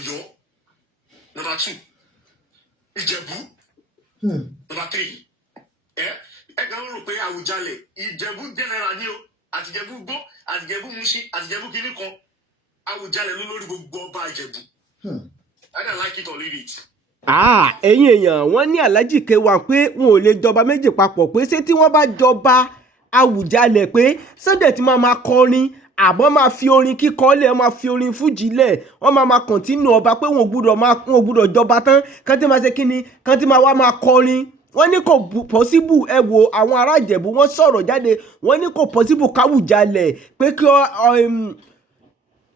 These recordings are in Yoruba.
Ọ̀yọ́. Number 2. Ijebu. Number 3. Ẹ kàn rò pé Awujale, Ijebu general ni o, àti Ijebu Gbó, àti Ijebu Mushi, àti Ijebu kini kan. Awujale ló lórí gbogbo ọba Ijebu. I don't like it or leave it. Ẹ̀yin èèyàn wọ́n ní Alhaji K1 pé wọn ò lè jọba méjì papọ̀ pé ṣé tí wọ́n bá jọba Awujale pé Sunday ti máa kọrin àbọ̀ máa fi orin kíkọ lẹ̀ máa fi orin fújì lẹ̀ wọ́n máa kọ̀ntínú ọba pé wọn ò gbúdọ̀ jọba tán kán tí máa ṣe kíni kán tí máa wá máa kọrin wọ́n ní kò pọ́síbù ẹ wo àwọn ará Ìjẹ̀bú wọ́n sọ̀rọ̀ jáde wọ́n ní kò pọ́síbù káwùjalẹ̀ pé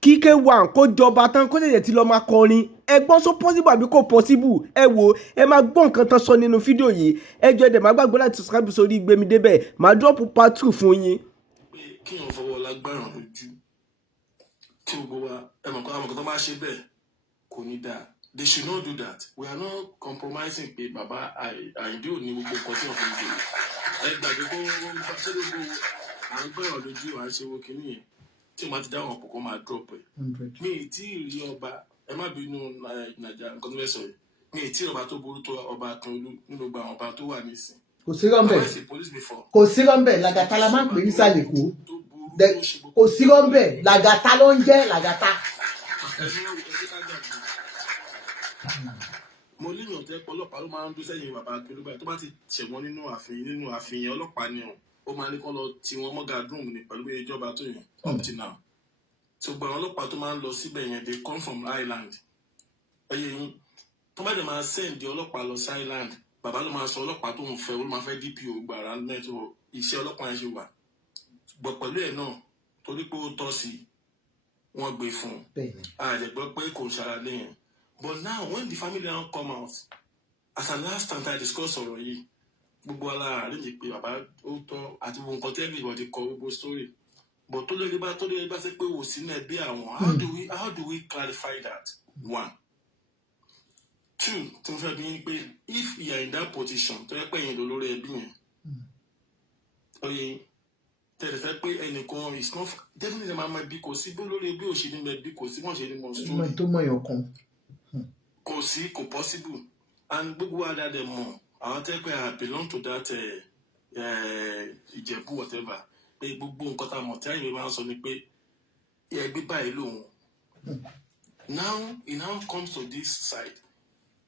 kí K1 kó jọba tán kó ṣẹ̀ṣẹ̀ ti lọ máa kọrin ẹ gbọ́ sọ pọ́síbù àbí kò pọ́síbù ẹ wo ẹ máa gbọ́ nǹkan tán sọ nínú fídíò yìí ẹ jọ̀ọ́ dẹ̀ má gbàgbé láti subscribe sórí Gbémi Débẹ̀ máa drop part 2 fún yín. Kí wọ́n fọwọ́ lágbára lójú tí gbogbo wa ẹ mọ̀ àwọn kan tó máa ṣe bẹ́ẹ̀ kò ní dáa. They should not do that. We are not compromising pé bàbá àìdí ò ní gbogbo nǹkan tí wọ́n fi ń gbé. Ẹ gbàgbé kó wọ́n bá ṣe gbogbo à ń gbẹ̀rọ̀ lójú à ń ṣe wo kìíní yẹn tí wọ́n ti dá wọn kọ̀ọ̀kan máa drop ẹ̀. Mi ì tí ì rí ọba ẹ má bínú Nàìjíríà nǹkan tó fẹ́ sọ yìí mi ì tí ì ọba tó burú tó ọba Akínolú nínú gbogbo àwọn ọba tó wà nísìn. Kò sí rọ́ńbẹ̀ làgàtà la máa ń pè ní sàlẹ̀kù kò sí rọ́ńbẹ̀ làgàtà ló ń jẹ́ làgàtà. Mo níyàn tẹ́ ọlọ́pàá ló máa ń dún sẹ́yìn bàbá Akínolú báyìí tó bá ti ṣẹ̀wọ̀n nínú ààfin ọlọ́pàá ni ó máa ní kó lọ tí wọ́n mọ́gà dùn ní pẹ̀lú ìjọba tó yẹn up till now. So gbọ́n ọlọ́pàá tó máa ń lọ síbẹ̀ yẹn they come from Ireland. Ẹyẹ yín tó bá dẹ̀ máa send ọlọ́pàá lọ sí Ireland bàbá ló máa sọ ọlọ́pàá tó ń fẹ́ ó máa fẹ́ DPO gbàrà mẹ́tò iṣẹ́ ọlọ́pàá yẹn ṣe wà. Gbọ́ pẹ̀lú ẹ̀ náà torí pé ó tọ́ sí wọ́n gbé fún un. Àjẹgbọ́ pé kò ṣara lẹ́yìn. But now when the family now come out as a last time I discuss ọ̀rọ̀ yìí gbogbo ala àríyìn pé bàbá ó tọ́ àti gbogbo nǹkan tẹ́lẹ̀ ìwọ́de kọ gbogbo story. But tó lè rí bá ṣe pé wò sí náà bí àwọn how do we clarify that? 1. 2 tí mo fẹ́ bí yín pé if you are in that position tó yẹ pé ẹ̀yin ló lórí ẹbí yẹn oye tẹ̀lé fẹ́ pé ẹnìkan is not definitely máa ẹbí kò sí bó lórí ẹbí òṣèlú ẹbí kò sí wọ́n ṣe ní mọ̀ story tó mọ̀ yàn kan kò sí kò possible and gbogbo wa dáadé mọ̀ àwọn tẹ́ pé I belong to that Ìjẹ̀bú whatever pé gbogbo nǹkan tá a mọ̀ tí àyè máa ń sọ ni pé ẹbí báyìí lòun now it now comes to this side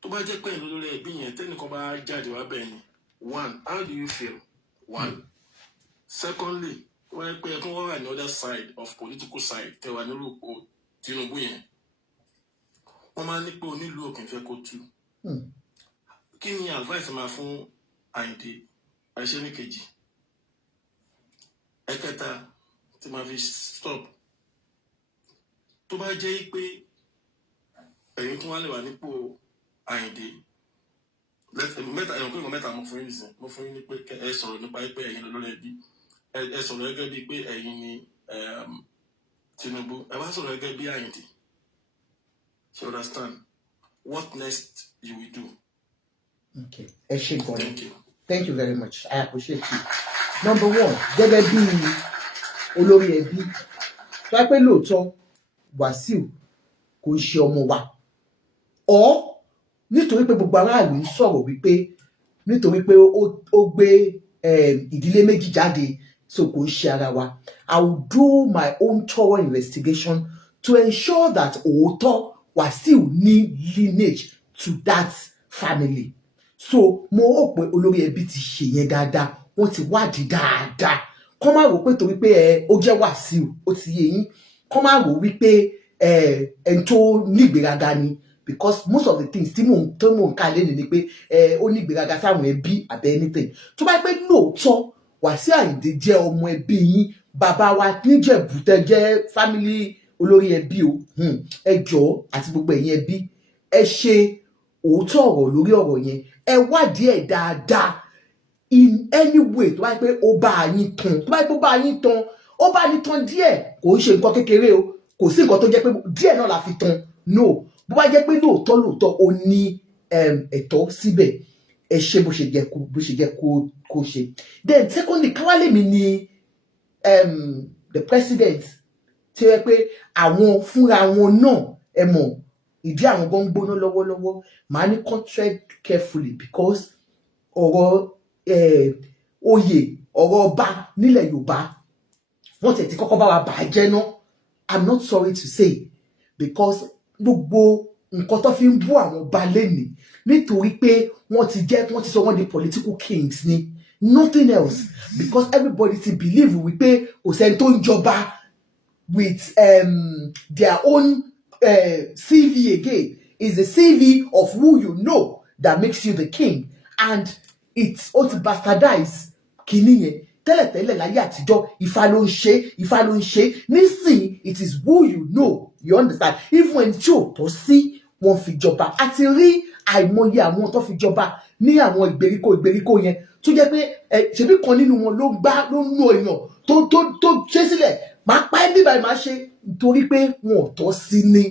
tó bá jẹ́ pé ìlú lórí ẹbí yẹn tẹ́nìkan bá jáde wá bẹ́ẹ̀ ni 1 how do you feel 1 secondly tó bá jẹ́ pé ẹkún wọ́n wà ní other side of political side tẹ̀wá nílùú Tinubu yẹn wọ́n máa ní pé onílùú òkè fẹ́ kó tú kí ni advice máa fún Àyìndé àìṣe ní kejì ẹ̀kẹta tí máa fi stop tó bá jẹ́ pé ẹ̀yin tó wá lè wà nípò Àyìndé mẹ́ta mo fún yín nìsín mo fún yín ní pé ẹ sọ̀rọ̀ nípa pé ẹ̀yin lórí ẹbí ẹ sọ̀rọ̀ gẹ́gẹ́ bíi pé ẹ̀yin ni Tinubu ẹ wá sọ̀rọ̀ gẹ́gẹ́ bíi Àyìndé you understand what next you will do. Okay, ẹ ṣé gan. Thank you very much. I appreciate you. Number 1, gẹ́gẹ́ bí olórí ẹbí tó yẹ pé lóòótọ́ Wàsíù kò ń ṣe ọmọ wa ọ nítorí pé gbogbo aráàlú ń sọ̀rọ̀ wípé nítorí pé ó gbé ìdílé méjì jáde so kò ń ṣe ara wa. I will do my own thorough investigation to ensure that òótọ́ Wàsíù ní lineage to that family. So mo rò pé olórí ẹbí ti ṣe yẹn dáadáa wọ́n ti wádìí dáadáa kọ́ máa rò pé torí pé ó jẹ́ Wàsíù ó ti yé yín kọ́ máa rò wípé ẹni tó nígbéraga ni because most of the things tí mò ń kà lẹ́nu ni pé ó nígbéraga sáwọn ẹbí àbẹ́ anything tó bá pẹ́ lóòótọ́ Wàsíù Àyìndé jẹ́ ọmọ ẹbí yín bàbá wa níjẹ̀bú tẹ́ jẹ́ family olórí ẹbí o ẹ jọ̀ọ́ àti gbogbo ẹ̀yin ẹbí ẹ ṣe òótọ́ ọ̀rọ̀ lórí ọ̀rọ̀ yẹn ẹ wádìí ẹ̀ dáadáa in any way tó bá yẹ pé ó bá yín tán tó bá yẹ pé ó bá yín tán ó bá yín tán díẹ̀ kò ń ṣe nǹkan kékeré o kò sí nǹkan tó jẹ́ pé díẹ̀ náà la fi tán no bó bá jẹ́ pé lóòótọ́ ó ní ẹ̀tọ́ síbẹ̀ ẹ ṣe bó ṣe jẹ́ kó ṣe. Then secondly káwálé mi ni the president tí ó yẹ pé àwọn fúnra wọn náà ẹ mọ̀ ìdí àwọn gan gbóná lọ́wọ́lọ́wọ́ màá ní tread carefully because ọ̀rọ̀ oyè ọ̀rọ̀ ọba nílẹ̀ Yorùbá wọ́n tẹ̀ tí kọ́kọ́ bá wa bàjẹ́ náà. I'm not sorry to say because gbogbo nǹkan tó fi ń bú àwọn ọba lẹ́nìí nítorí pé wọ́n ti sọ wọ́n di political kings ni, nothing else, because everybody ti believe wípé kò sẹ́ni tó ń jọba with their own CV again. Is the CV of who you know that makes you the king, and it's ó ti bastardize kìíní yẹn. Tẹ́lẹ̀tẹ́lẹ̀ láyé àtijọ́ Ifá ló ń ṣe nísìnyí it is who you know, you understand, even when tí ò tọ́ sí wọn fi jọba. A ti rí àìmọye àwọn tó fi jọba ní àwọn ìgbèríko yẹn tó jẹ́ pé ṣebí kan nínú wọn ló ń lo èèyàn tó ṣe sílẹ̀ máa pa ẹ́ bíbá ẹ̀ máa ṣe nítorí pé wọn ò tọ́ sí ni.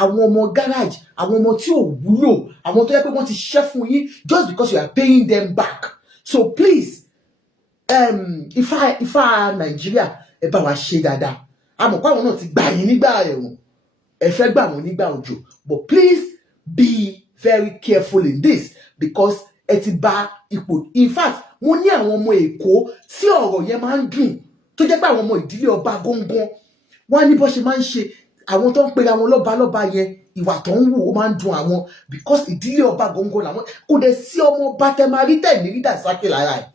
Àwọn ọmọ garage, àwọn ọmọ tí ò wúlò, àwọn tó jẹ́ pé wọ́n ti ṣiṣẹ́ fún yín just because you are paying them back. So please, Ifá Nàìjíríà ẹ bá wa ṣe dáadáa. Àmọ́ pé àwọn náà ti gbà yín nígbà ẹ̀wọ̀n, ẹ fẹ́ gbà wọ́n nígbà òjò, but please be very careful in this because ẹ ti bà ipò. In fact, mo ní àwọn ọmọ Èkó tí ọ̀rọ̀ yẹn máa ń dùn tó jẹ́ pé àwọn ọmọ ìdílé ọba góńgón wọ́n á ní bó ṣe máa ń ṣe àwọn tó ń pera wọn lọ́ba yẹn ìwà tó ń wù ó máa ń dùn àwọn because ìdílé ọba góńgón làwọn. Kò dẹ̀ sí ọmọ ọba tẹ máa rí tẹ̀ ní rí Dàsákì lára ẹ̀.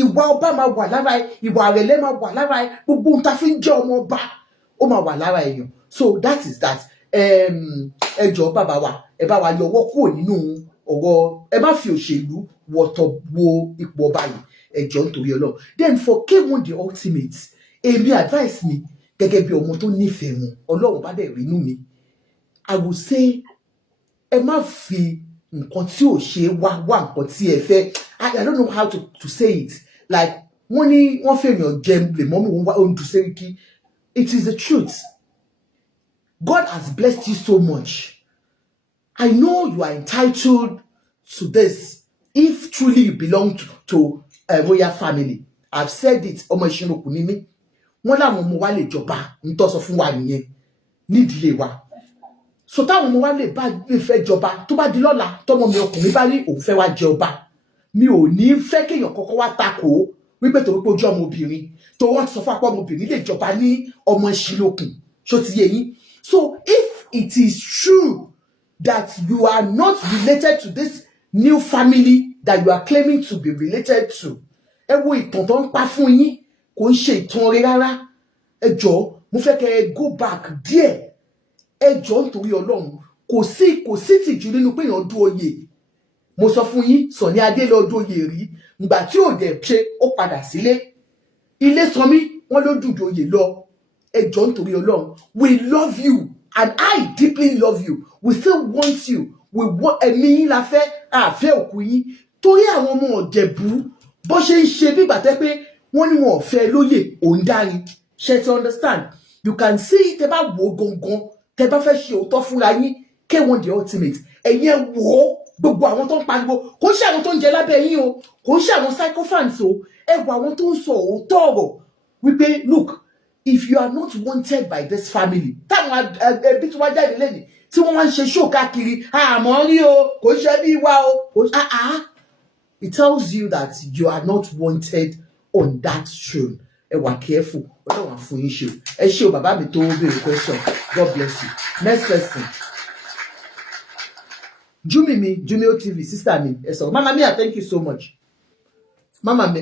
Ìwà ọba máa wà lára ẹ̀, ìwà àrẹ̀lẹ̀ máa wà lára ẹ̀, gbogbo ohun tá a fi ń jẹ́ ọmọ ọba ó máa wà lára èèyàn. So that is that. Ẹ jọ̀ọ́ bàbá wa ẹ bá wa yọwọ́ kúrò nínú ọ̀rọ̀, ẹ má fi òṣèlú wọ̀tọ̀ wo ipò ọba yìí, ẹ jọ̀ọ́ nítorí Ọlọ́run. Then for K1 the ultimate, èmi advice mi gẹ́gẹ́ bí ọmọ tó nífẹ̀ẹ́ wọn, Ọlọ́run bá dẹ̀ rínú mi, I would say ẹ má fi nǹkan tí ò ṣe wá nǹkan tí ẹ fẹ́. I don't know how to say it. Like wọ́n ní wọ́n fẹ́yàn jẹ lè mọ́mú wọn wá ohun tó sẹ́ríkì. It is the truth. God has blessed you so much. I know you are entitled to this if truly you belong to a royal family. I've said it. Ọmọ Ìṣinokù ni mí. Wọ́n láwọn ọmọ wa lè jọba nítọ́ sọ fún wa nìyẹn nídìílé wa. So táwọn ọmọ wa lè fẹ́ jọba tó bá di lọ́la tọ́mọ mi ọkùnrin bá ní òun fẹ́ wá jẹ ọba. Mi ò ní fẹ́ kéèyàn kọ́kọ́ wá takò wípé torí pé ojú ọmọbìnrin tó wọ́n ti sọ fún apá ọmọbìnrin lè jọba ní ọmọ Ìṣinokù. Ṣó ti yé yín? So if it is true that you are not related to this new family that you are claiming to be related to, ẹ wo ìtàn tó ń pa fún yín kò ń ṣe ìtàn rẹ̀ rárá. Ẹ jọ̀ọ́ mo fẹ́ kẹ́ ẹ go back díẹ̀. Ẹ jọ̀ọ́ nítorí Ọlọ́run kò sí tìjú nínú pé èèyàn dú oyè. Mo sọ fún yín Sọ̀ní Adé lọ dú oyè rí ìgbà tí ò dẹ̀ ṣe ó padà sílé. Ilé Sanmi wọ́n ló dùn oyè lọ. Ẹ jọ̀ọ́ nítorí Ọlọ́run, we love you and I deeply love you. We still want you. We want ẹ̀mí yín la fẹ́ àfẹ́ òkú yín. Torí àwọn ọmọ Ìjẹ̀bú bó ṣe ń ṣe bí ìgbà tẹ́ pé wọ́n ní wọn ò fẹ́ lóyè òun dárin. Ṣé ti understand? You can see tẹ́ bá wò gangan tẹ́ bá fẹ́ ṣe òótọ́ fúnra yín K1 the ultimate. Ẹ̀yin ẹ wò ó gbogbo àwọn tó ń pariwo kò ń ṣe àwọn tó ń jẹ lábẹ́ yín o, kò ń ṣe àwọn sycophants o. Ẹ wò àwọn tó ń sọ òótọ́ ọ̀rọ̀ wípé look, if you are not wanted by this family, táwọn ẹbí tí wọ́n jáde lẹ́yìn tí wọ́n máa ń ṣe show káàkiri àmọ́ rí o kò ń ṣe bí wá o, it tells you that you are not wanted on that throne. Ẹ wà careful. Ọlọ́run á fún yín ṣe o. Ẹ ṣé o bàbá mi tó béèrè question. God bless you. Next person. Jumi OTV sister mi ẹ sọ Mama Mia, thank you so much. Mama mi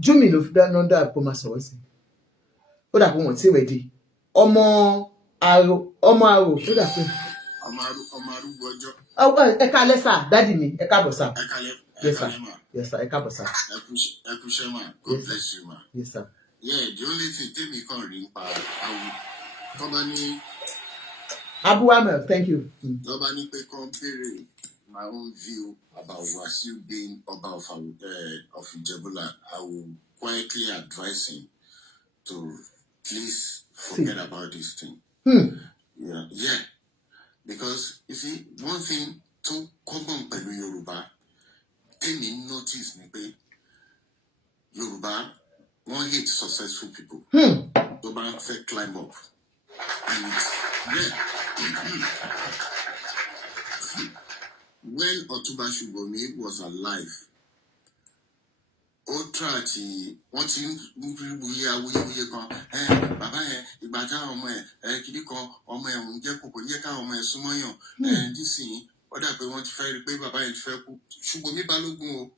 Jumi ló fi dáná dá àpò máa sọ̀rọ̀ sí. Ó dà pé wọ́n ti ready. Ọmọ àrò ó dà pé. Ọmọ arúgbó ọjọ́. Ẹ káalẹ́ sà, dádì mi, ẹ káàbọ̀ sà. Ẹ káalẹ́. Yes sir. Yes sir, ẹ káàbọ̀ sà. Ẹ kú iṣẹ́ mà. God bless you ma. Yes sir. Yeah, the only thing tèmi kàn rí nípa àwọn tọ́ba ní. Abu Amel, thank you. Tọ́ba ní pé kàn béèrè my own view about Wasiu being Oba of Ijebu-land. I will quietly advise him to please forget about this thing. Yeah. Because you see, one thing tó common pẹ̀lú Yorùbá tèmi notice ni pé Yorùbá wọ́n hate successful people. Tó bá fẹ́ climb up. And yeah. when Otuba Shubomi was alive, Otra ti wọ́n ti ń wuyewuye awuyewuye kan bàbá yẹn ìgbà táwọn ọmọ ẹ̀ kìíní kan ọmọ ẹ̀ ń jẹ́ kókò ní káwọn ọmọ ẹ̀ súnmọ́yàn nísìnyí ó dà pé wọ́n ti fẹ́ rí pé bàbá yẹn ti fẹ́ kú Shubomi Balogun o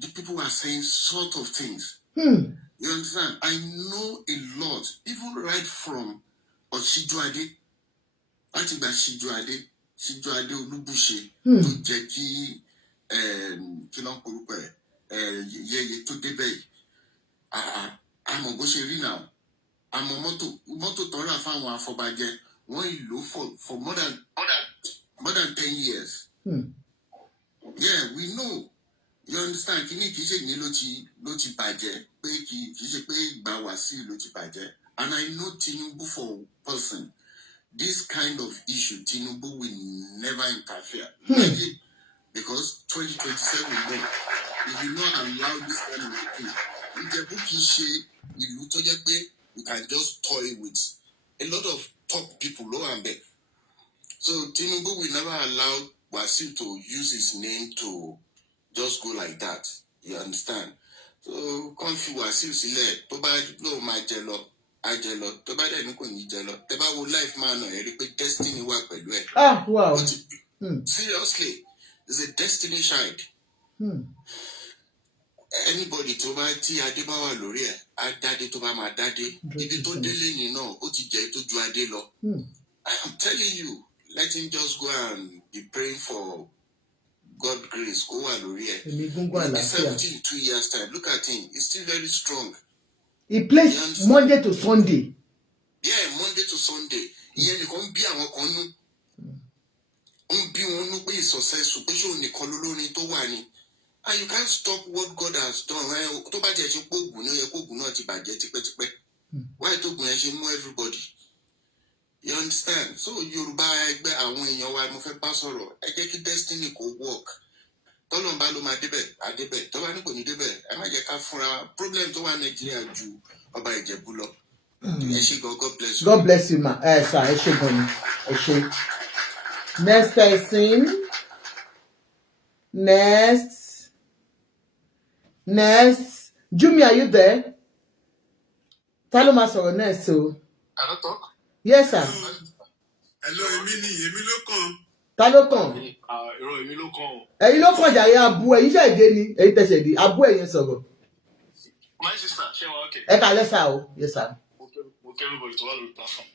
the people are saying sort of things. You understand? I know a lot, even right from Oshijuade. Láti gba Shijuade Olúbùṣe tó jẹ́ kí ló ń porúkọ ẹ̀ yẹyẹ tó débẹ̀ yìí àmọ́ bó ṣe rí náà àmọ́ mọ́tò tọ́ra fáwọn afọbajẹ wọ́n ìlò for more than 10 years. Yeah, we know. You understand? Kìíní kìí ṣe ní ló ti bàjẹ́ pé kìí ṣe pé ìgbà Wàsíù ló ti bàjẹ́. And I know Tinubu for person. This kind of issue, Tinubu will never interfere. Because 2027, no, he will not allow this kind of thing. Ijebu kìí ṣe ìlú tó jẹ́ pé we can just toy with a lot of top people low and back. So Tinubu will never allow Wàsíù to use his name to just go like that. You understand? So kàn fi Wàsíù sílẹ̀ tó bá lóun máa jẹ lọ ajẹlọ tó bá dẹ̀ ní kò ní jẹ lọ tẹ́ bá wo life man náà ẹ rí pé destiny wà pẹ̀lú ẹ̀. Wow. Seriously, it's a destiny child. Anybody tó bá tí adé bá wà lórí ẹ̀ á dádé tó bá máa dádé ibi tó délé yìí náà ó ti jẹ́ tó ju adé lọ. I'm telling you, let him just go and be praying for God grace kó wà lórí ẹ̀. He'll be 70 in 2 years time. Look at him, he's still very strong. He plays Monday to Sunday. Yeah, Monday to Sunday. Ìyẹn nìkan bí àwọn kan nú. Ń bí wọn nú pé ìsọ̀sẹ́sù pé ṣé òun nìkan lólórin tó wà ní. And you can't stop what God has done. Tó bá jẹ́ ṣe pé Ògùn ní ó yẹ kó Ògùn náà ti bàjẹ́ tipẹ́tipẹ́. Why tó Ògùn yẹn ṣe mú everybody? You understand? So Yorùbá ẹgbẹ́ àwọn èèyàn wa mo fẹ́ bá sọ̀rọ̀. Ẹ jẹ́ kí destiny kó work. Tọ́lọ́n bá ló máa débẹ̀ àdébẹ̀ tó bá ní kò ní débẹ̀ ẹ má jẹ́ ká fúnra problem tó wà Nàìjíríà ju ọba Ìjẹ̀bú lọ. Ẹ ṣé gan, God bless you. God bless you ma. Sir, ẹ ṣé gan ni. Ẹ ṣé. Next person. Next. Jumi, are you there? Ta ló máa sọ̀rọ̀ next o. I don't talk. Yes sir. Hello, èmi ló kàn. Ta ló kàn? Irọ́ èmi ló kàn. Ẹ̀yin ló kàn jàre abu ẹ̀yin ṣẹ̀dé ni ẹ̀yin tẹ̀sẹ̀ dé abu ẹ̀yin sọ̀rọ̀. My sister, ṣé wọ́n okay? Ẹ ká lẹ́sà o. Yes sir. Okay, everybody to all the platform.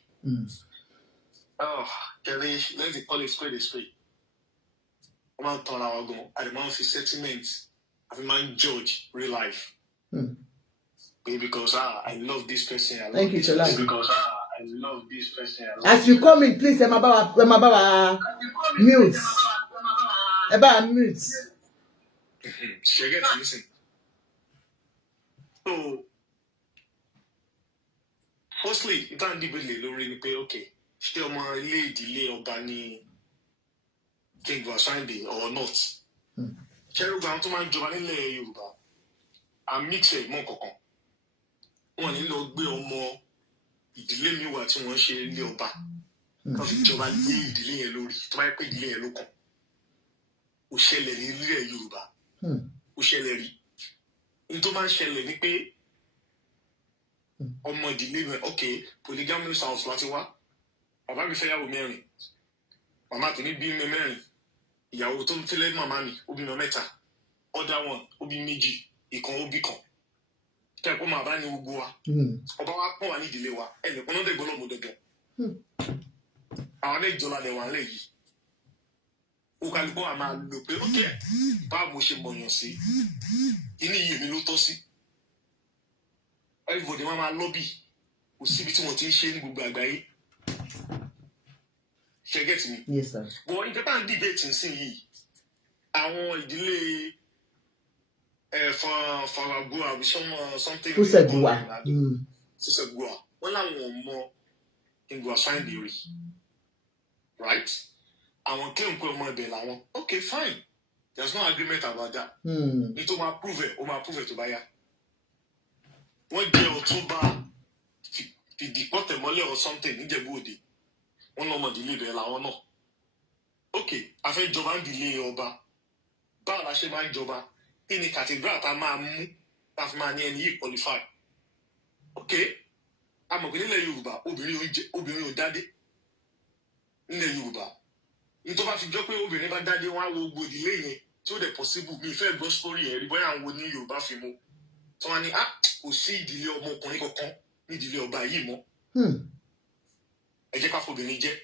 Kelly, let's call it straight a straight. I'm not turn our go. I demand for sentiment. I demand judge real life. Because I love this person. Thank you, Chola. Because I love this person. As you come in, please, Emma mute. Eba mute. She get to listen. So, firstly, you can't debate lórí ni pé okay, ṣé ọmọ ilé ìdílé ọba ní King Vasande or not? Ṣé gbogbo àwọn tó máa ń jọba nílẹ̀ Yorùbá a mix ẹ̀ mọ́ kankan? Wọ́n ní lọ gbé ọmọ ìdílé mi wà tí wọ́n ṣe ilé ọba kan fi jọba lé ìdílé yẹn lórí tó bá yẹ pé ìdílé yẹn ló kàn. Ó ṣẹlẹ̀ ní ilẹ̀ Yorùbá. Ó ṣẹlẹ̀ rí. Ní tó máa ń ṣẹlẹ̀ ni pé ọmọ ìdílé mi okay polygamous house láti wá bàbá mi fẹ́ yàwó mẹ́rin màmá tèmi bí mẹ́rin ìyàwó tó ń tẹ́lẹ̀ màmá mi ó bímọ mẹ́ta other one ó bí méjì ìkan ó bí kan kẹ́kọ̀ọ́ máa bá ní gbogbo wa ọba wa pọ̀ wá ní ìdílé wa ẹnìkan náà dẹ̀gbọ́n lọ́mọ dọ̀dọ̀ àwọn ẹlẹ́jọ́ la lẹ̀ wà lẹ̀ yìí ó kálukọ́ àmà lò pé okay báwo mo ṣe mọ̀yàn sí inú iye mi ló tọ́ sí. Everybody máa lọ́bì kò síbi tí wọ́n ti ń ṣe ní gbogbo àgbáyé. Ṣé get me? Yes sir. But nǹkan tá à ń debate nsìn yìí àwọn ìdílé Farago àbí something. Fúsẹ̀gùwà. Fúsẹ̀gùwà wọ́n láwọn ò mọ Ngwa Sunday rí. Right? Àwọn claim pé ọmọ ibẹ̀ làwọn. Okay fine. There's no agreement about that. Ní tó máa prove ẹ̀ ó máa prove ẹ̀ tó bá yá. Wọ́n jẹ́ Ọ̀túnba fìdí pọ́tẹ̀mọ́lẹ̀ or something níjẹ̀bú Òde wọ́n lọ́mọ ìdílé ibẹ̀ làwọn náà ok a fẹ́ jọba ń dìlé ọba báwo la ṣe máa ń jọba kí ni cathedral ta máa mú ta fi máa ní ẹni yìí qualify ok amọ̀gbìn nílẹ̀ Yorùbá obìnrin ò dádé nílẹ̀ Yorùbá nítorí bá fi jọ pé obìnrin bá dádé wọn á wo gbogbo ìdílé yẹn tí ó dẹ̀ possible mi ìfẹ́ gbọ́ story yẹn rí bóyá àwọn wo ní Yorùbá fi mu tí wọ́n á ní kò sí ìdílé ọmọkùnrin kankan ní ìdílé ọba yìí mọ́ ẹ jẹ́ ká fobìnrin jẹ́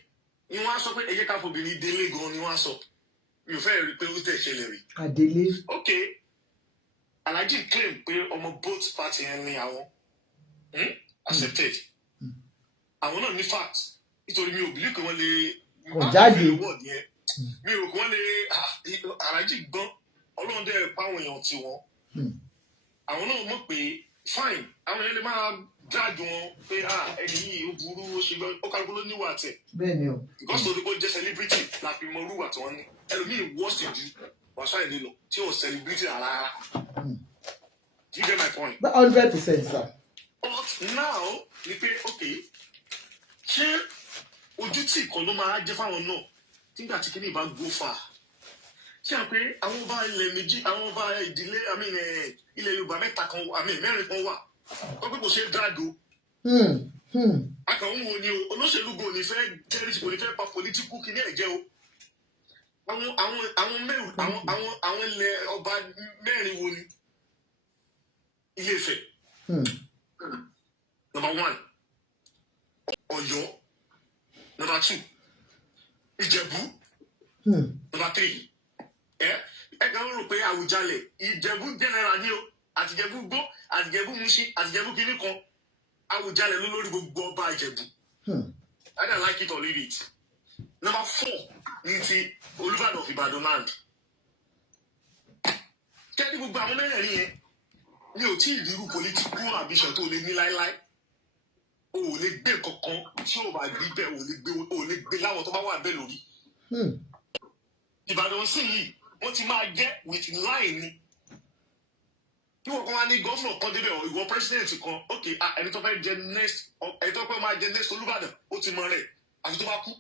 ni wọ́n á sọ pé ẹ jẹ́ ká fobìnrin délé gan ni wọ́n á sọ mi ò fẹ́ rí pé ó tẹ̀ ṣẹlẹ̀ rí. Adélé. ok Alhaji claim pé ọmọ both party yẹn ní àwọn accepted àwọn náà ní fact nítorí mi ò believe pé wọ́n lè jáde mi ò kí wọ́n lè Alhaji gbọ́n Ọlọ́run dẹ̀ pa àwọn èèyàn tiwọn àwọn náà mọ̀ pé fine àwọn èèyàn lè máa drag wọn pé ẹni yìí ó burú ó ṣe gbọ́ ó kálukú ló níwà tẹ̀. bẹ́ẹ̀ni o. because tó ní kó jẹ́ celebrity la fi mọ orúwà tí wọ́n ní ẹlòmíì worst ju wàṣà ìdí lọ tí ò celebrity rárá. Do you get my point? 100%, sir. But now ni pé okay ṣé ojú tí kan ló máa jẹ́ fáwọn náà nígbà tí kíní bá go far ṣé à ń pé àwọn ọba ilẹ̀ méjì àwọn ọba ìdílé ilẹ̀ Yorùbá mẹ́ta kan mẹ́rin kan wà wọ́n pé kò ṣe é dáàdó. akàwọn wo ni o olóṣèlú gbòò ní fẹ́ jẹ́rìí kò ní fẹ́ pa political kíní ẹ̀ jẹ́ o àwọn ilẹ̀ ọba mẹ́rin wo ni Ilé Ifẹ̀ number 1 Ọ̀yọ́ number 2 Ìjẹ̀bú number 3 ẹ kàn ń rò pé Awujale Ìjẹ̀bú general ni o àti Ìjẹ̀bú gbó àti Ìjẹ̀bú Mùṣín àti Ìjẹ̀bú kìíní kan Awujale ló lórí gbogbo ọba Ìjẹ̀bú. I don't like it or leave it. Number 4 ní ti Olúbàdàn of Ìbàdàn land. Kẹ́ni gbogbo àwọn mẹ́rẹ̀ẹ̀rin yẹn mi ò tí ì rí irú political ambition tó lè ní láéláé. O ò lè gbé kankan tí o bá rí bẹ́ẹ̀ o lè gbé láwọn tó bá wà bẹ́ẹ̀ lórí. Ìbàdàn sí yìí wọ́n ti máa jẹ́ with line ni. Kí wọ́n kàn wá ní gọ́fúnà kan débẹ̀ ìwọ president kan ok ẹni tó fẹ́ jẹ next ẹni tó fẹ́ máa jẹ next Olúbàdàn ó ti mọ rẹ̀ àfi tó bá kú.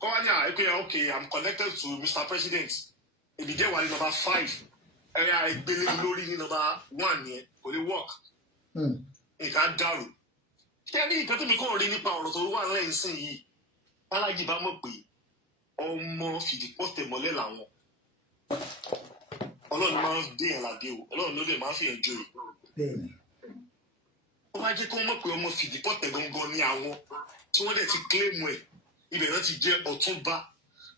Kọ́ wá ní ẹ̀pẹ́ ok I'm connected to Mr. President. Èmi jẹ́ wà ní number 5. Ẹ̀yà ìgbélé lórí ní number 1 yẹn kò lè work. Nǹkan dàrú. Ṣé ní nǹkan tó mi kàn rí nípa ọ̀rọ̀ tó wà lẹ́yìn sí yìí? Alhaji bá mọ̀ pé ọmọ fìdípọ̀tẹ̀ mọ́lẹ̀ làwọn. Ọlọ́run máa ń dé yẹn ládé o. Ọlọ́run ló dé máa ń fi yẹn joyè. Ó wá jẹ́ kí wọ́n mọ̀ pé ọmọ fìdípọ̀tẹ̀ gangan ní àwọn tí wọ́n dẹ̀ ti claim ẹ̀. Ibẹ̀ náà ti jẹ́ Ọ̀túnba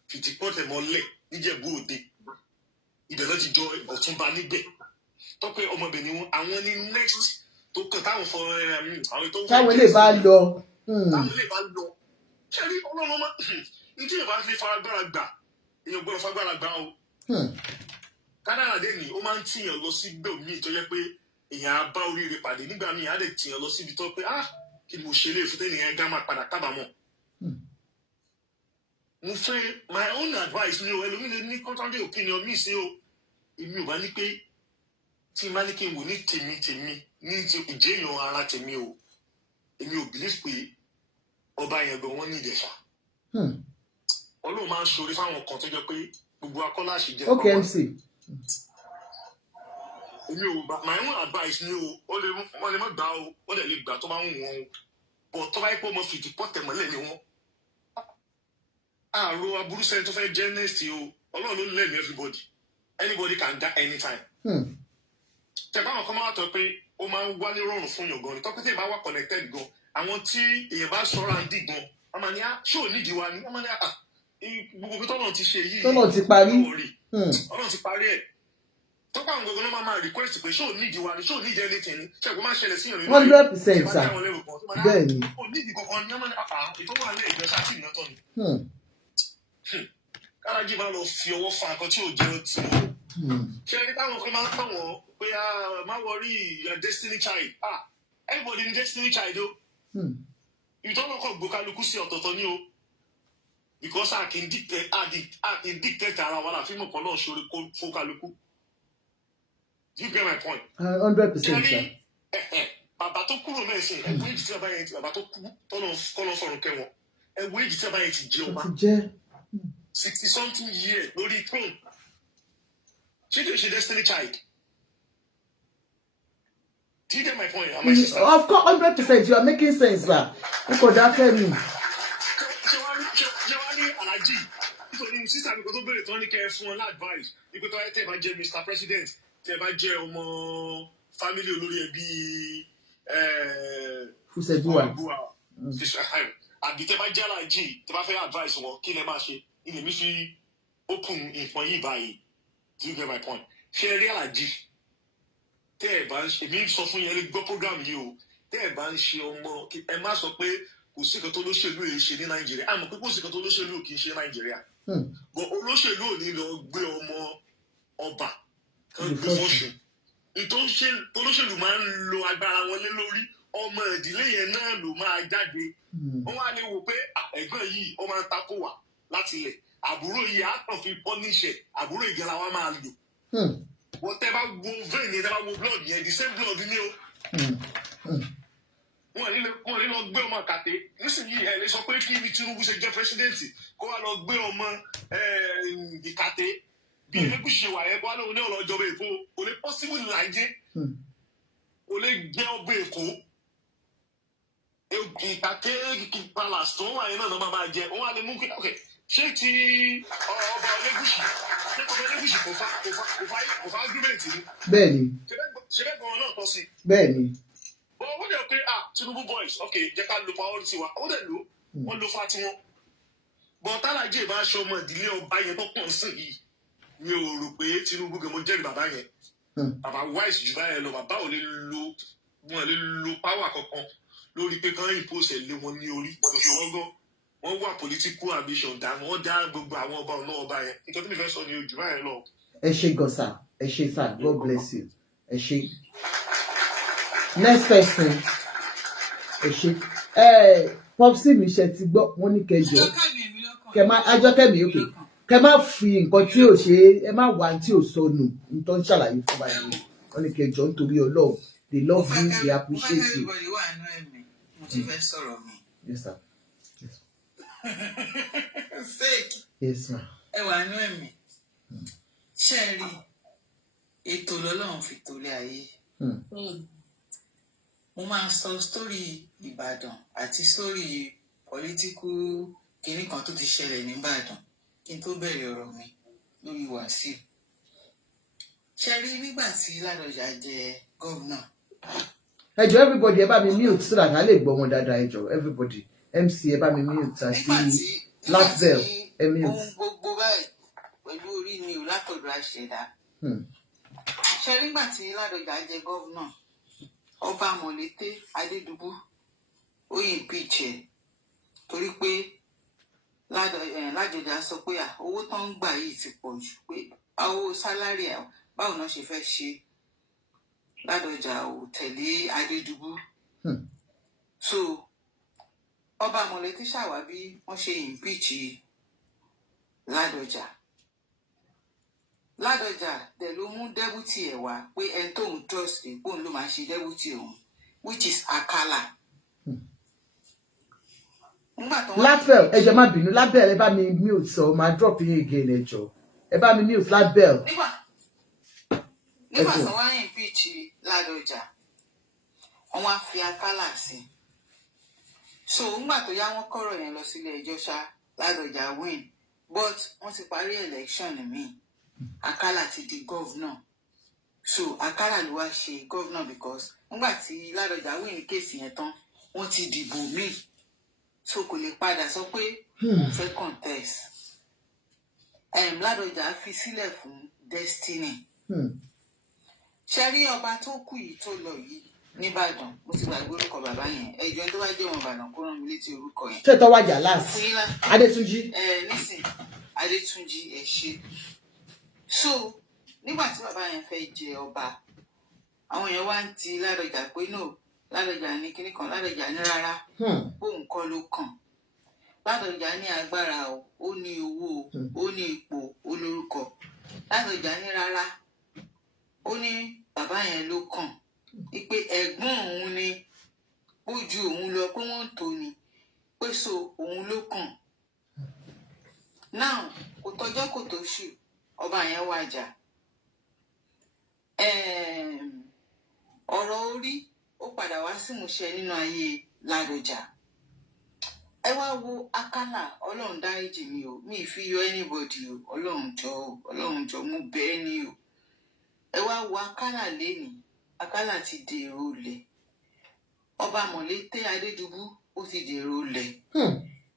fìdípọ̀tẹ̀ mọ́lẹ̀ níjẹ̀bú Òde. Ibẹ̀ náà ti jọ Ọ̀túnba níbẹ̀. Tọ́pẹ́ ọmọbẹ̀ ni wọn àwọn ní next tó kàn táwọn fọ àwọn tó ń fẹ́. Táwọn lè bá lọ. Táwọn lè bá lọ. Ṣé rí Ọlọ́run máa ní tí Yorùbá fi faragbára gbà èèyàn gbọ́dọ̀ fagbára gbà o. Kádàrá dé ni ó máa ń tìyàn lọ sí gbòmíì tó yẹ pé èèyàn á bá oríire pàdé nígbà míì á lè tìyàn lọ síbi tó pé kí ni mo ṣe léèfé tẹ́nìyàn gá máa padà kábàámọ̀. Mo fẹ́ my own advice ni o ẹlòmíì lè ní contrary opinion mi sí o èmi ò bá ní pé tí n bá ní kí n wò ní tèmi ní ìjéèyàn ara tèmi o èmi ò believe pé ọba yẹn gan wọn ní ìdẹ̀fà. Ọlọ́run máa ń ṣoore fáwọn kan tó jẹ́ pé gbogbo akọ́lá ṣì jẹ́ okay MC. Èmi ò bá my own advice ni o wọ́n lè má gbà o wọ́n lè gbà tó bá ń wọ̀n o but tó bá yẹ pé ọmọ fìdípọ̀tẹ̀ mọ́lẹ̀ ni wọ́n. Àrò aburú sẹ́ni tó fẹ́ jẹ́ next o Ọlọ́run ló lẹ́nu anybody can die anytime. Tẹ̀gbọ́n àwọn kan máa tọ́ pé ó máa ń wá ní rọrùn fún yàn gan ni tọ́pẹ́ tí èèyàn bá wà connected gan àwọn tí èèyàn bá ṣọ́ra ń dì gan wọ́n máa ní ṣé ò nídìí wa ni wọ́n máa ní gbogbo bí tọ́lọ̀ ti ṣe yìí tọ́lọ̀ ti parí Ọlọ́run ti parí ẹ̀ tọ́pẹ́ àwọn gbogbo náà máa request pé ṣé ò nídìí wa ni ṣé ò nídìí anything ni ṣé ẹ̀gbọ́n máa ṣẹlẹ̀ sí ìrìn 100% sir bẹ́ẹ̀ ni ò nídìí kankan ní ọmọ ìtọ́wọ́ alẹ́ ìgbẹ́sà sí ìnátọ́ ni. Alhaji máa lọ fi ọwọ́ fa nǹkan tí ò jẹ́ ti wọn. Ṣé ẹni táwọn kan máa ń tàn wọ́n pé má worry your destiny child everybody ni destiny child o. Ìtọ́nà kan gbó kálukú sí ọ̀tọ̀ọ̀tọ̀ ní o because a kì í dictate ara wa láti mọ̀ pọ̀ náà ṣoore fún kálukú. Do you get my point? 100% sir. Bàbá tó kúrò mẹ́sìn ẹ̀wọ́ èjì tí bàbá yẹn ti bàbá tó kú tọ́nà fọ̀rùn kẹwọn ẹ̀wọ́ èjì tí bàbá yẹn ti jẹ ọba. 60-something years lórí throne. Ṣé kìí ṣe destiny child? Do you get my point? Am I sister? Of course, 100%. You are making sense, sir. Because that tell me. Ṣé wàá ní Alhaji? Nítorí sísá mi kò tó béèrè tán ní kẹ́ ẹ fún ọ láàdváìsì. Ibi tó wáyé tẹ́ ẹ bá jẹ́ Mr. President, tẹ́ ẹ bá jẹ́ ọmọ fámílì olórí ẹbí Fúsẹ̀dúwà. Àbí tẹ́ bá jẹ́ Alhaji, tẹ́ bá fẹ́ advice wọn, kí lẹ máa ṣe? Ilé mi fi open nǹkan yìí báyìí. Do you get my point? Ṣé ẹ rí Alhaji? Tẹ́ ẹ bá ń ṣe, èmi sọ fún yẹn lè gbọ́ program yìí o. Tẹ́ ẹ bá ń ṣe ọmọ, ẹ má sọ pé kò sí nǹkan tó lóṣèlú yìí ṣe ní Nàìjíríà. Àmọ́ pé kò sí nǹkan tó lóṣèlú kì í ṣe ní Nàìjíríà. But olóṣèlú ò ní lọ gbé ọmọ ọba kan gbé fọ́ṣù. Olóṣèlú máa ń lo agbára wọn lé lórí. Ọmọ ìdílé yẹn náà ló máa jáde. Wọ́n wá lè wò pé ẹ̀gbọ́n yìí ó máa ń takò wá láti ilẹ̀. Àbúrò yìí á kàn fi pọ́níṣẹ̀. Àbúrò ìgẹ̀lá wa máa lò. Wọ́n tẹ́ bá wo vein yẹn, tẹ́ bá wo blood yẹn, the same blood ni o. Wọ́n ní lọ gbé ọmọ kàté. Nísìnyí ẹ lè sọ pé kí ni Tinubu ṣe jẹ́ pírẹsidẹ́ǹtì kó wá lọ gbé ọmọ ìkàté. Bí Elégùṣì ṣe wà yẹn kó wá lóun ní ọ̀lọ́jọba Èkó. Kò lè possible ní láyé. Kò lè jẹ́ ọba Èkó. Ìkàté palace tó wà yẹn náà ló máa jẹ. Wọ́n á lè mú kí ṣé ti ọba Elégùṣì ṣé ọba Elégùṣì kò fa agreement ni. Bẹ́ẹ̀ni. Ṣé bẹ́ẹ̀ gan-an náà tọ́ sí? Bẹ́ẹ̀ni. Wọ́n dẹ̀ pé Tinubu boys ok jẹ́ ká lo priority wa ó dẹ̀ lò wọ́n lo fa tiwọn. But Alhaji bá aṣọ ọmọ ìdílé ọba yẹn tó pọ̀ sí yìí mi ò rò pé Tinubu gan mo jẹ́rìí bàbá yẹn. Bàbá wise jù báyẹn lọ bàbá ò lè lo power kankan lórí pé kán impose ẹ̀ lé wọn ní orí. Wọ́n wà political ambition dànù wọ́n dá gbogbo àwọn ọba ọ̀nà ọba yẹn. Nǹkan tí mi fẹ́ sọ ni ojú báyẹn lọ. Ẹ ṣé gan sir. Ẹ ṣé sir. God bless you. Ẹ ṣé. Next person. Ẹ ṣé. Popsi mi ṣe ti gbọ́ wọ́n ní kẹjọ. Ajọ́kẹ́mi òkè. Kẹ má fi nǹkan tí ò ṣe ẹ má wá tí ò sọnù nítorí ṣàlàyé fún báyìí. Wọ́n ní kẹjọ nítorí Ọlọ́run. They love you, they appreciate you. Yes sir. Fake. Yes ma. Ẹ wà nú ẹ̀mí. Ṣé ẹ rí ètò lọ́lọ́run fi tolé ayé? Mo máa ń sọ sítórì Ìbàdàn àti sítórì pọ̀lítíkù kìíní kan tó ti ṣẹlẹ̀ ní Ìbàdàn kí n tó bẹ̀rẹ̀ ọ̀rọ̀ mi lórí Wàsíù. Ṣé ẹ rí nígbà tí Ládọjà jẹ gómìnà? Ẹ jọ̀ọ́ everybody ẹ bá mi mute so that a lè gbọ́ wọn dáadáa ẹ jọ̀ọ́ everybody. MC ẹ bá mi mute àti Latvell ẹ mute. Ohun gbogbo báyìí pẹ̀lú orí mi ò látọ̀dọ̀ àṣẹ̀dá. Ṣé nígbà tí Ládọjà jẹ gómìnà ọba Mọ̀lété Adédùbú ó impeach ẹ̀ torí pé Ládọjà sọ pé owó tó ń gbà yìí ti pọ̀ jù pé owó sálárì báwo náà ṣe fẹ́ ṣe. Ládọjà ò tẹ̀lé Adédùbú. So ọba Mọ̀lété ṣàwá bí wọ́n ṣe impeach Ládọjà. Ládọjà dẹ̀ ló mú dẹ́bùtì ẹ̀ wá pé ẹni tóun trust pòun ló máa ṣe dẹ́bùtì òun which is Akala. Latvell ẹ jọ̀ọ́ má bínú Latvell ẹ bá mi mute sọ máa drop yín again ẹ jọ̀ọ́ ẹ bá mi mute Latvell. Nígbà tó wá impeach Ládọjà wọ́n wá fi Akala sí. So nígbà tó yá wọ́n kọ́rọ̀ yẹn lọ sílé ẹjọ́ ṣá Ládọjà win but wọ́n ti parí election míì. Akala ti di governor. So Akala ló wá ṣe governor because nígbà tí Ládọjà win kéèsì yẹn tán wọ́n ti dìbò míì. So kò lè padà sọ pé òun fẹ́ contest. Ládọjà fi sílẹ̀ fún Destiny. Ṣé rí ọba tó kù yìí tó lọ yìí nìbàdàn mo ti gbàgbé orúkọ bàbá yẹn ẹjọ́ tó bá jẹ́ wọn Ìbàdàn kó rán mi létí orúkọ yẹn. Ṣé tó wájà láti Adétúnjí? Nísìn Adétúnjí ẹ ṣe. So nígbà tí bàbá yẹn fẹ́ jẹ ọba àwọn èèyàn wá ń ti Ládọjà pé no Ládọjà ní kíní kan Ládọjà ní rárá bóun kọ́ ló kàn. Ládọjà ní agbára o ó ní owó ó ní ipò ó lórúkọ. Ládọjà ní rárá ó ní bàbá yẹn ló kàn pé ẹ̀gbọ́n òun ni ó ju òun lọ pé wọ́n ń tò ní pé so òun ló kàn. now kò tọ́jọ́ kò tó ṣù ọba yẹn wájà ọ̀rọ̀ orí ó padà wá sí ìmúṣẹ nínú ayé Ládọjà. Ẹ wá wo Akálà, Ọlọ́run dáríjì mi o, mi ì fi yọ anybody o, Ọlọ́run jọ mo bẹ́ẹ̀ ni o. Ẹ wá wo Akálà lénìí, Akálà ti dèrò olè. Ọba Mọ̀lété Adédùbú ó ti dèrò olè.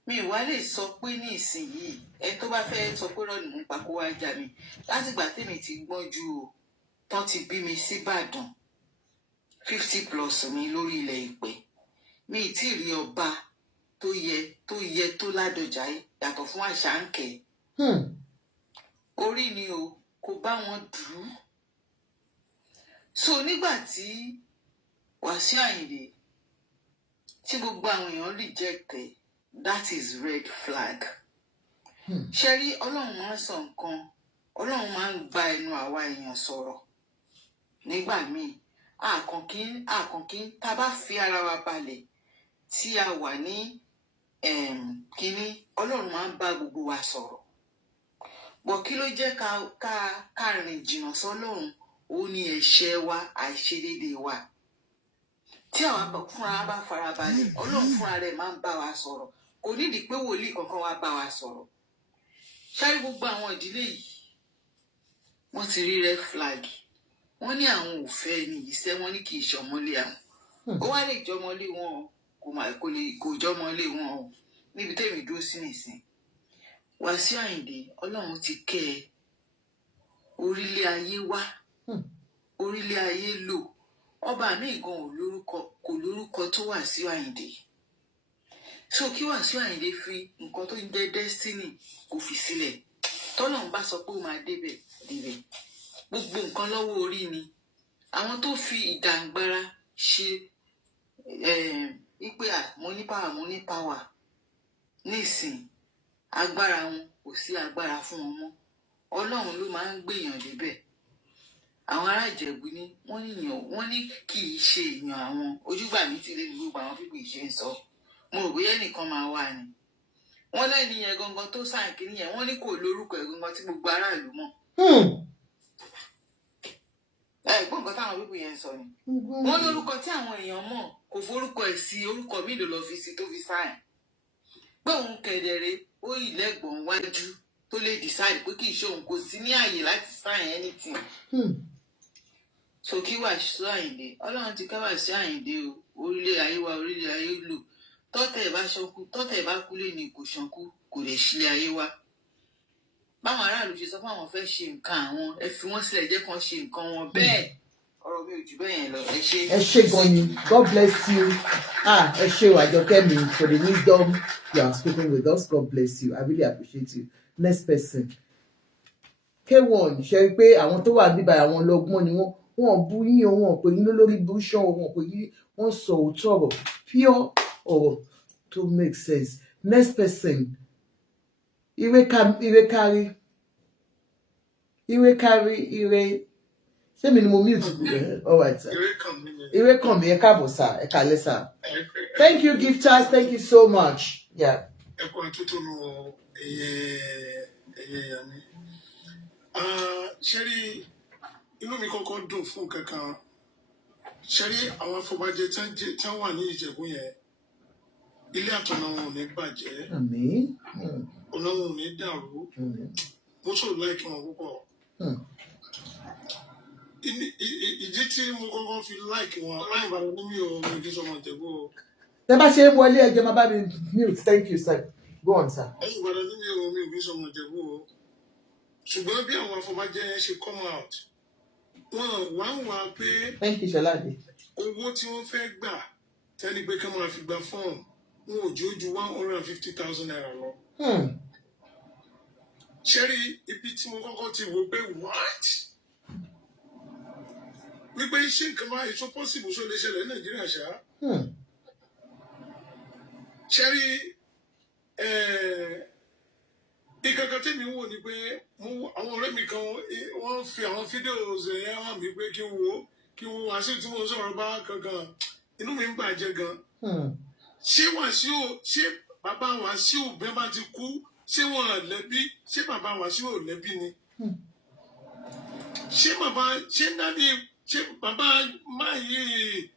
Mi ì wá lè sọ pé ní ìsinyìí ẹ tó bá fẹ́ sọ pé rọ́ọ̀nù mú pa kó wá jà mí látìgbà tèmi ti gbọ́njú o tán ti bí mi síbàdàn 50+ mi lórí ilẹ̀ Ìpẹ́. Mi ì tí ì rí ọba tó yẹ tó Ládọjà yàtọ̀ fún Àṣàǹkẹ́. Orí ni o kò bá wọn dùn. So nígbà tí Wàsíù Àyìndé tí gbogbo àwọn èèyàn reject ẹ, that is red flag. Ṣé rí Ọlọ́run máa ń sọ nǹkan, Ọlọ́run máa ń gba ẹnu àwa èèyàn sọ̀rọ̀ nígbà míì. Àkànkín tá a bá fi ara wa balẹ̀ tí a wà ní kínní, Ọlọ́run máa ń bá gbogbo wa sọ̀rọ̀. Bọ̀ kí ló jẹ́ ká rìn jìnnà sọ́lọ́run? Ó ní ẹ̀ṣẹ̀ wa, àìṣedéédéé wa. Tí àwa fúnra bá farabalẹ̀, Ọlọ́run fúnra rẹ̀ máa ń bá wa sọ̀rọ̀. Kò nídìí pé wòlíì kankan wá bá wa sọ̀rọ̀. Ṣáájú gbogbo àwọn ìdílé yìí, wọ́n ti rí red flag. Wọ́n ní àwọn ò fẹ́ ní ìṣẹ́, wọ́n ní kì í ṣọmọlé àwọn. Ó wá lè jọmọlé wọn o, kò jọmọlé wọn o. Níbi tẹ́mi dúró sí nìsín. Wàsíù Àyìndé, Ọlọ́run ti kẹ́ ẹ. Orílẹ̀ ayé wá, orílẹ̀ ayé lò. Ọba mi gan kò lórúkọ tó Wàsíù Àyìndé. So kí Wàsíù Àyìndé fi nǹkan tó ń jẹ́ destiny kò fi sílẹ̀. Tọ́lọ́run bá sọ pé ó máa débẹ̀. Gbogbo nǹkan lọ́wọ́ orí ni. Àwọn tó fi ìdàǹgbara ṣe wípé mo ní power nísìn agbára wọn kò sí agbára fún wọn mọ́. Ọlọ́run ló máa ń gbèyàn débẹ̀. Àwọn ará Ìjẹ̀bú ní wọ́n ní kì í ṣe èèyàn àwọn. Ojúgbà mi ti lé ní gbogbo àwọn pípé ìṣe ń sọ. Mo rò bóyá ẹnìkan máa wà ní. Wọ́n lẹ́ni yẹn gangan tó sáìn kìíní yẹn, wọ́n ní kò lórúkọ ẹ̀ gangan tí gbogbo aráàlú mọ̀. Ẹ̀gbọ́n nǹkan táwọn pípé yẹn sọ ni. Wọ́n lórúkọ tí àwọn èèyàn mọ̀ kò forúkọ ẹ̀ sí, orúkọ mi ló lọ fi sí tó fi sáìn. Pé òun kẹ̀dẹ̀rẹ̀ ó ìlẹ́gbọ̀n wájú tó lè decide pé kì í ṣe òun, kò sí ní àyè láti sign anything. So kí Wàsíù Àyìndé, Ọlọ́run ti ká Wàsíù Àyìndé o, orílẹ̀ ayé wa, orílẹ̀ ayé lò. Tọ́tẹ̀ bá ṣọkú, tọ́tẹ̀ bá kú lé ní kò ṣankú, kò lè ṣílẹ̀ ayé wa. Báwọn aráàlú ṣe sọ fún àwọn fẹ́ ṣe nǹkan àwọn, ẹ fi wọ́n sílẹ̀ jẹ́ kán ṣe nǹkan wọn bẹ́ẹ̀. Ọ̀rọ̀ mi ò jù bẹ́ẹ̀ yẹn lọ. Ẹ ṣé gan ni. God bless you. Ẹ ṣé Àjọkẹ́mi for the wisdom you have spoken with us. God bless you. I really appreciate you. Next person. K1 ṣe pé àwọn tó wà bíbá àwọn ọlọ́gbọ́n ni wọ́n bú yín o, wọ́n pè yín lórí búṣọ, wọ́n pè yín, wọ́n sọ òótọ́ ọ̀rọ̀, pure ọ̀rọ̀ to make sense. Next person. Irekari. Ṣé mi ni mo mute? All right, sir. Irekanmi, ẹ káàbọ̀ sir, ẹ kálẹ́ sir. Thank you, gifters. Thank you so much. Yeah. Ṣẹ́rí inú mi kọ́kọ́ dùn fún kankan. Ṣẹ́rí àwọn afọbajẹ tí wọ́n wà ní Ìjẹ̀bú yẹn, ilé àtọ̀nà wọn ò ní bàjẹ́. Àmín. Ọ̀nà wọn ò ní dàrú. Mo sọ láìkí wọn púpọ̀. Ìdí tí mo kọ́kọ́ fi láìkí wọn, láì bàrẹ̀ ní mi ò ní kí sọmọ Ìjẹ̀bú o. Tẹ́ bá ṣe ń wọlé ẹjọ́ máa bá mi mute. Thank you, sir. Go on, sir. Láì bàrẹ̀ ní mi ò ní kí sọmọ Ìjẹ̀bú o. Ṣùgbọ́n bí àwọn afọbajẹ yẹn ṣe come out, wọ́n wá ń wá pé thank you, Shalade. Owó tí wọ́n fẹ́ gbà tẹ́lẹ̀ pé ká máa fi gba fọ́ọ̀mù wọn ò ju 150,000 naira lọ. Ṣẹ́rí ibi tí mo kọ́kọ́ ti wò pé what? Wípé ṣé nǹkan máa èso possible ṣó lè ṣẹlẹ̀ ní Nàìjíríà ṣá? Ṣẹ́rí ìkankan tèmi wò ni pé àwọn ọ̀rẹ́ mi kan wọ́n fi àwọn fídíòs yẹn hàn mí pé kí n wo àṣírí tí mo ń sọ̀rọ̀ bá kankan inú mi ń bàjẹ́ gan. Ṣé bàbá Wàsíù bẹ́ẹ̀ bá ti kú ṣé wọn lẹ́bí ṣé bàbá Wàsíù ò lẹ́bí ni ṣé bàbá máyì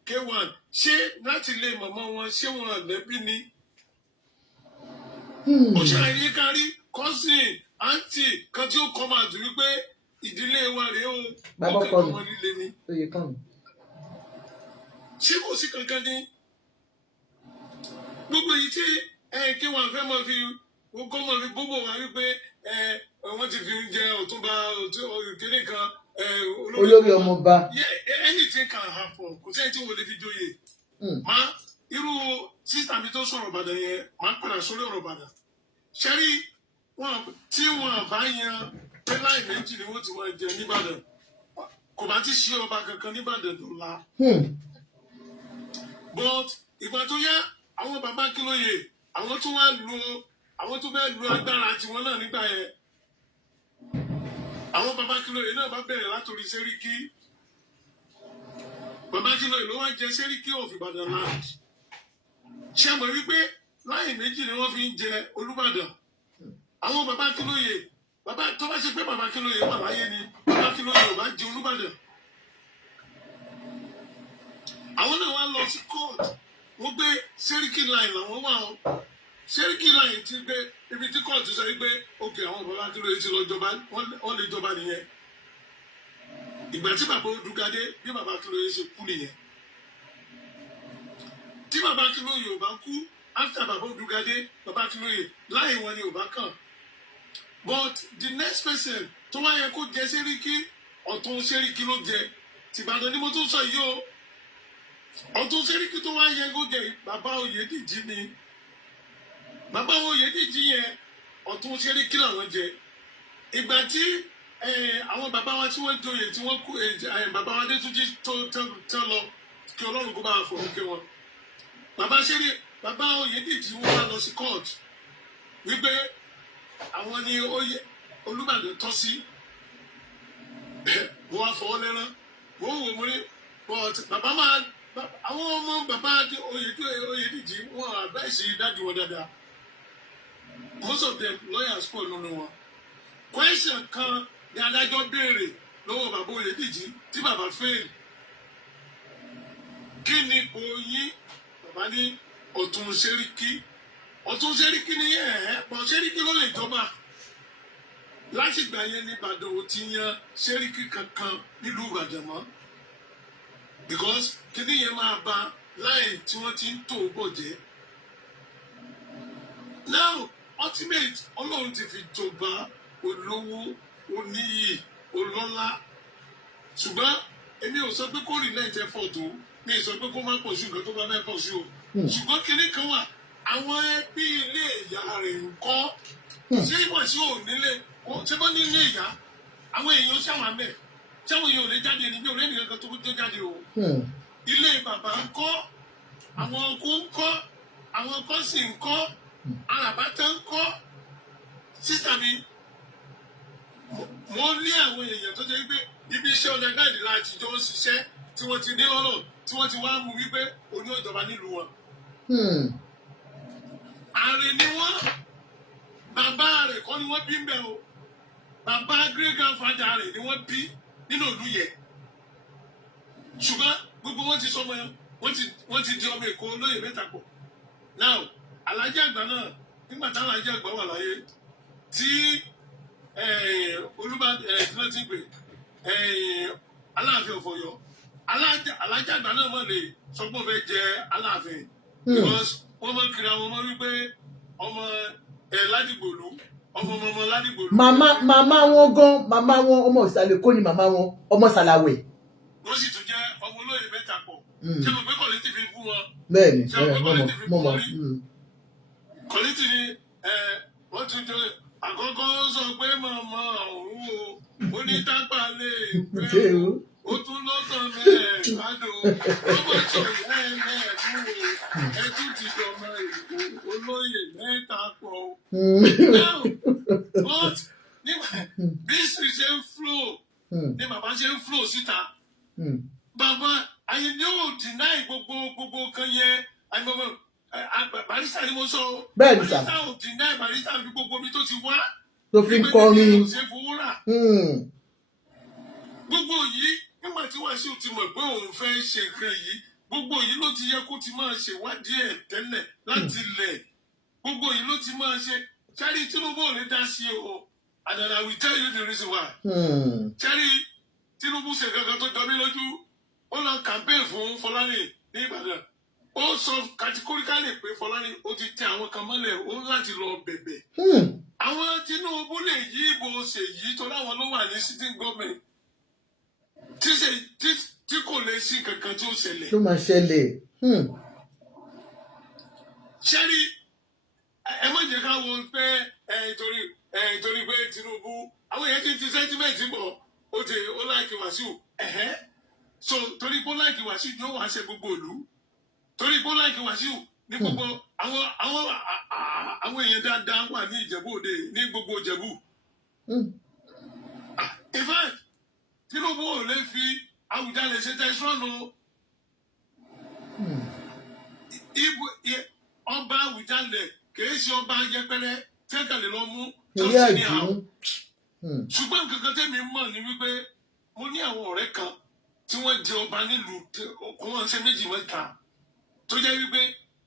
K1 ṣé láti lé màmá wọn ṣé wọn lẹ́bí ni ó ṣàyè kárí cousin aunty kan tí ó kọ́ máa dùn wípé ìdílé wa rèé o ó kẹ́ ọmọ líle ni ṣé kò sí kankan ní gbogbo èyí tí K1 fẹ́ máa fi gbogbo wa wípé wọ́n ti fi jẹ Ọ̀túnba kéde kan olórí ọmọọba. Anything can happen kò sẹ́ni tí wọ́n lè fi joyè irú sísá mi tó sọ̀rọ̀ Ìbàdàn yẹn máa padà sórí ọ̀rọ̀ Ìbàdàn ṣẹ́rí tí wọ́n bá yan pé láì méjì ni wọ́n ti máa jẹ nìbàdàn kò bá ti ṣe ọba kankan nìbàdàn tó la. But ìgbà tó yá àwọn bàbá Akínlóye àwọn tó fẹ́ lo agbára tiwọn náà nígbà yẹn àwọn bàbá Akínlóye náà bá bẹ̀rẹ̀ látòrí Sẹ́ríkì bàbá Akínlóye ló wá jẹ Sẹ́ríkì of Ìbàdàn land ṣé mọ̀ wípé láì méjì ni wọ́n fi ń jẹ Olúbàdàn àwọn bàbá Akínlóye bàbá tó bá ṣe pé bàbá Akínlóye wà láyé ni bàbá Akínlóye ò bá jẹ Olúbàdàn àwọn náà wá lọ sí court wọ́n gbé Sẹ́ríkì line làwọn wà ó Sẹ́ríkì line ti gbé ibi tí court sọ wípé òkè àwọn bàbá Akínlóye ti lọ jọba wọ́n lè jọba nìyẹn ìgbà tí bàbá Odùgadé bí bàbá Akínlóye ṣe kú nìyẹn tí bàbá Akínlóye ò bá kú after bàbá Odùgadé bàbá Akínlóye láì wọn ni ò bá kàn but the next person tó wá yẹ kó jẹ Sẹ́ríkì ọ̀tún Sẹ́ríkì ló jẹ tìbàdàn ni mo tún sọ yìí o ọ̀tún Sẹ́ríkì tó wá yẹ kó jẹ bàbá Oyèdìjì ni bàbá Oyèdìjì yẹn ọ̀tún Sẹ́ríkì làwọn jẹ ìgbà tí àwọn bàbá wa tí wọ́n joyè tí wọ́n kú bàbá wa Adétúnjì tó lọ kí Ọlọ́run kó bá a fọ̀rọ̀ kí wọn bàbá Oyèdìjì wọn wá lọ sí court wípé àwọn ni Olúbàdàn tọ́ sí wọ́n á fọwọ́ lẹ́rán wọ́n wò mú ní bàbá máa àwọn ọmọ bàbá Oyèdìjì wọn àbẹ́sì dájú wọn dáadáa most of them lawyers pọ̀ nínú wọn question kan ni adájọ́ béèrè lọ́wọ́ bàbá Oyèdìjì tí bàbá fail kí ni kò yí bàbá ní ọ̀tún Sẹ́ríkì ni pọ̀ Sẹ́ríkì ló lè jọba láti gbà yẹn ní Ìbàdàn ò ti yan Sẹ́ríkì kankan nílùú Ìbàdàn mọ́ because kíní yẹn máa ba láì tí wọ́n ti ń tò bọ̀ jẹ́ now ultimate Ọlọ́run ti fi jọba olówó oníyì olọ́lá ṣùgbọ́n èmi ò sọ pé kó rí náà jẹ́ fọ́tò mi ì sọ pé kó má pọ̀ sí nǹkan tó bá fẹ́ pọ̀ sí o ṣùgbọ́n kíní kan wà àwọn ẹbí ilé ìyá rẹ̀ ń kọ́ ṣé ìwọ̀n sí ò nílé ṣé wọ́n ní ilé ìyá àwọn èèyàn ṣàwọn àmẹ́ ṣáwọn èèyàn ò lè jáde ní bí òun ẹnìkan kan tó jáde o ilé bàbá ń kọ́ àwọn ọkọ ń kọ́ àwọn ọkọ sì ń kọ́ àràbátà ń kọ́ sísà mi wọ́n ní àwọn èèyàn tó jẹ́ pé ibi iṣẹ́ ọjà gáàdì láti jọ ń ṣiṣẹ́ tí wọ́n ti ní lọ́nà tí wọ́n ti wá mú wípé oní ìjọba nílùú wọn. ààrẹ ni wọ́n bàbá rẹ̀ kọ́ ni wọ́n bí ń bẹ̀ o bàbá great grandfather rẹ̀ ni wọ́n bí nínú ìlú yẹn ṣùgbọ́n gbogbo wọn ti sọmọ yẹn wọ́n ti di ọmọ Èkó olóyè mẹ́ta pọ̀ now Alhaji àgbà náà nígbà táwọn Alhaji àgbà wà láyé tí Olúbàdàn ti gbé Aláàfin of Ọ̀yọ́ Alhaji àgbà náà mọ̀ lè sọ pé wọ́n fẹ́ jẹ Aláàfin because wọ́n mọ̀ kiri àwọn ọmọ wípé ọmọ Ládìgbòlú ọmọ Ládìgbòlú. màmá wọn gan màmá wọn ọmọ ìsàlẹ̀ Èkó ni màmá wọn ọmọ Sàlàwẹ̀. wọ́n sì tún jẹ́ ọmọ olóyè mẹ́ta pọ̀ ṣé mo gbé kọ̀lẹ́tì fi fún wọn. bẹ́ẹ̀ni mọ̀ kọ̀lẹ́tì ni wọ́n tún jẹ́ àkọ́kọ́ sọ pé màmá òun o onítàpá lè pé o tún lọ́tàn mẹ́ẹ̀ẹ́dádò ọmọ ìṣòro ẹ̀ẹ́mẹ́ẹ̀ẹ́dún o ẹ tún ti dọ̀mọ Èkó olóyè mẹ́ta pọ̀ o. now but nígbà bí street ṣe ń flow ní bàbá ṣe ń flow síta bàbá àyè ni ó deny gbogbo kan yẹn àgbẹ̀mọ̀ barista ni mo sọ bẹ́ẹ̀ni sà barista ò deny barista fi gbogbo mi tó ti wá. tó fi ń kọrin. Gbogbo yìí nígbà tí Wàsíù ti mọ̀ pé òun fẹ́ ṣe nǹkan yìí gbogbo yìí ló ti yẹ kó ti máa ṣèwádìí ẹ̀ tẹ́lẹ̀ láti lẹ̀ gbogbo yìí ló ti máa ṣe Cherry Tinubu ò lè dá sí o and I will tell you the reason why. Cherry Tinubu ṣe kankan tó jọ mí lójú ó lọ campaign fún Fọlárìn ní Ìbàdàn ó sọ categorically pé Fọlárìn ó ti tẹ àwọn kan mọ́lẹ̀ ó láti lọ bẹ̀bẹ̀. Àwọn Tinubu lè yí ìbò ṣèyí tó láwọn ló wà ní sitting government tí kò lè sí kankan tí ó ṣẹlẹ̀. Tó máa ṣẹlẹ̀. Cherry ẹ má jẹ́ ká wo pé torí pé Tinubu àwọn èèyàn ti sentiment bọ̀ ó láìkí Wàsíù so torí pé ó láìkí Wàsíù yóò wá ṣe gbogbo ìlú torí pé ó láìkí Wàsíù ní gbogbo àwọn èèyàn dáadáa wà ní Ìjẹ̀bú Òde ní gbogbo Ìjẹ̀bú. In fact Tinubu ò lè fi Awujale ṣe tẹsán ọba Awujale kìí ṣe ọba yẹpẹrẹ tẹkẹlẹ lọ mú tó sì ní àwọn. Ṣùgbọ́n nǹkan tẹ́mi mọ̀ ni wípé mo ní àwọn ọ̀rẹ́ kan tí wọ́n jẹ ọba nílùú kó wọ́n ṣe méjì mẹ́ta tó jẹ́ wípé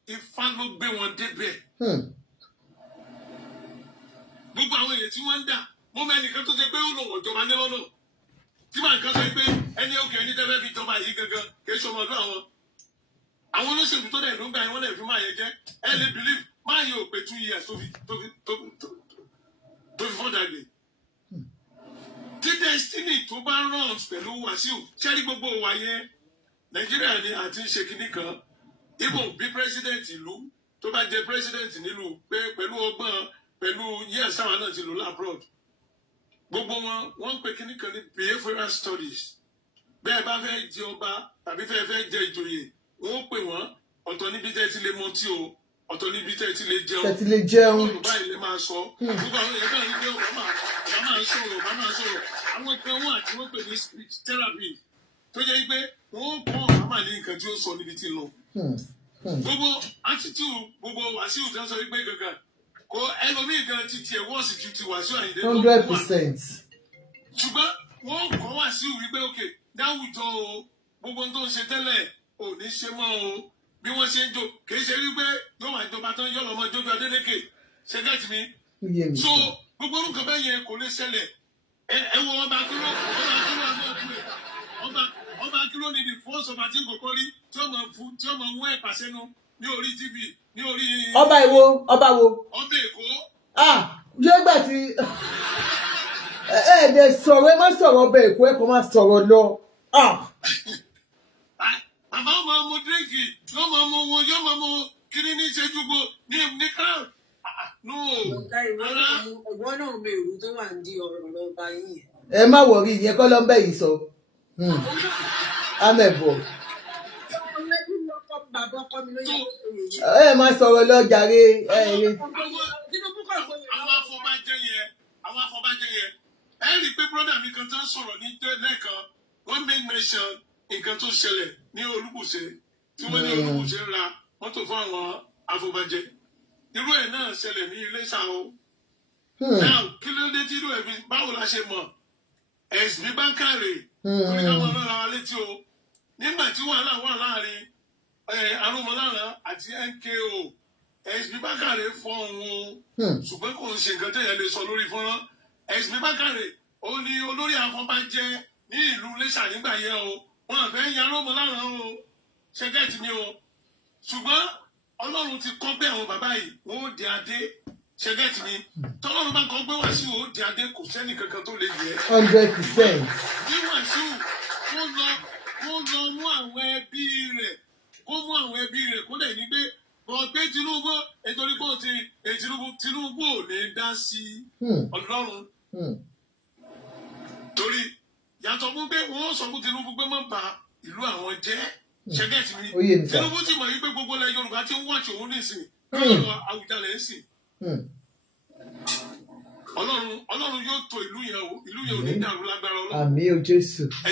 Ifá ló gbé wọn débẹ̀. Gbogbo àwọn èèyàn tí wọ́n ń dà mo mọ ẹnìkan tó ṣe pé ó lò wọ́n jọba ní lọ́nà tí màá kan sọ pé ẹni òkè ẹni tẹ́lẹ̀ fi jọba yìí gangan kì í ṣe ọmọdún àwọn olóṣèlú tó dẹ̀ ló ń gbà yẹn wọ́n lè fi máa yẹ jẹ́ ẹ lè believe máa yẹ òpè 2 years tó fi fọ́dà gbé. Tí destiny tó bá run pẹ̀lú Wàsíù Cherry gbogbo wa yẹn Nàìjíríà ni àti ń ṣe kinní kan ibo bí president ìlú tó bá jẹ president nílùú pé pẹ̀lú ọgbọ́n pẹ̀lú years táwọn náà ti lò labroad gbogbo wọn ń pè kinní kan ní behavioral studies bẹ́ẹ̀ bá fẹ́ jẹ ọba tàbí fẹ́ jẹ ìjòyè wọ́n pè wọ́n ọ̀tọ̀ níbi tẹ́ ti lè mọtí o ọ̀tọ̀ níbi tẹ́ ti lè jẹun Yorùbá ilé máa sọ gbogbo àwọn èèyàn náà ní pé ọba máa sọ̀rọ̀ àwọn kan wọ́n àti wọ́n pè ní speech therapy tó jẹ́ pé wọ́n kọ́ ọ̀bá máa ní nǹkan tí ó sọ níbi tí ń lọ. Gbogbo attitude gbogbo Wàsíù tó ń sọ wípé gangan kò ẹlòmíì gan ti tiẹ̀ wọ́ọ̀sì ju ti Wàsíù Àyìndé lọ. 100%. Ṣùgbọ́n wọ́n kọ́ Wàsíù wípé òkè dáwùjọ o gbogbo tó ń ṣe tẹ́lẹ̀ ò ní ṣe mọ́ o bí wọ́n ṣe ń jò kì í ṣe wípé yóò wá ìjọba tán yọ̀ lọ́mọ jójú Adélékè ṣe gẹ́tì mi. So gbogbo orúkọ bẹ́ẹ̀ yẹn kò lè ṣẹlẹ̀ ẹ wo ọba akérò ọba akérò ni the first ọba tí kò kọ́ rí tí ó mọ̀ wọ́n ẹ̀pà sẹ́nu ní orí TV ní orí. Ọba wo. Ọba Èkó. Yóò gbà tí ẹ̀ẹ́dẹ̀ sọ̀rọ̀ ẹ má sọ̀rọ̀ ọba Èkó ẹ kò má sọ̀rọ̀ lọ. Bàbá ọmọ ọmọ dírẹ́kì yóò máa mọ owó yóò máa mọ kiri ní ìṣẹ́jú gbó ní crown. No. Ìwọ náà mọ èrò tó wà ní ọ̀rọ̀ lọ́ba yìí. Ẹ má wọrí ìyẹn kọ́ ló ń bẹ̀ yìí sọ. Amẹ̀bọ̀. Ẹ má sọ̀rọ̀ lọ jàre. Àwọn afọbajẹ yẹn ẹ rí i pé brọ́dà mi kan tó ń sọ̀rọ̀ ní lẹ́ẹ̀kan wọ́n make mention nǹkan tó ṣẹlẹ̀ ní Olúbùṣe tí wọ́n ní Olúbùṣe ń ra mọ́tò fún àwọn afọbajẹ irú ẹ̀ náà ṣẹlẹ̀ ní Iléṣà o. Now kí ló dé tí irú ẹ̀ fi báwo la ṣe mọ̀ ẹ̀sìn Bákàrè torí káwọn ọlọ́ra wa létí o nígbà tí wàhálà wà láàrin Arúmọláràn àti NKO ẹ̀sìn Bákàrè fọ́ òun ṣùgbọ́n kò ń ṣe nǹkan tẹ̀yẹ lè sọ lórí fọ́nrán ẹ̀sìn Bákàrè ó ní olórí afọbajẹ ní ìlú Iléṣà nígbà yẹn o wọn àfẹ́ yan Arúmọláràn o ṣẹgẹ́tì ni o ṣùgbọ́n Ọlọ́run ti kọ́ pé àwọn bàbá yìí wọ́n ó di adé ṣẹgẹ́tì ni tọ́lọ́run bá kọ́ pé Wàsíù ó di adé kò sẹ́ni kankan tó lè yẹ. 100%. Bí Wàsíù kó lọ mú àwọn ẹbí rẹ̀ kó lè ní pé pé Tinubu nítorí pé Tinubu ò ní dá sí Ọlọ́run torí yàtọ̀ fún pé wọ́n sọ fún Tinubu pé má bà ìlú àwọn jẹ́ ṣẹ́gẹ́tì mi Tinubu ti mọ̀ yí pé gbogbo ilẹ̀ Yorùbá ti ń wáṣọ òun nísìnyí lọ́wọ́ Awùjalè ń sìn Ọlọ́run yóò tò ìlú yẹn ò ní dàrú lágbára Ọlọ́run. Àmín o Jésù. Ẹ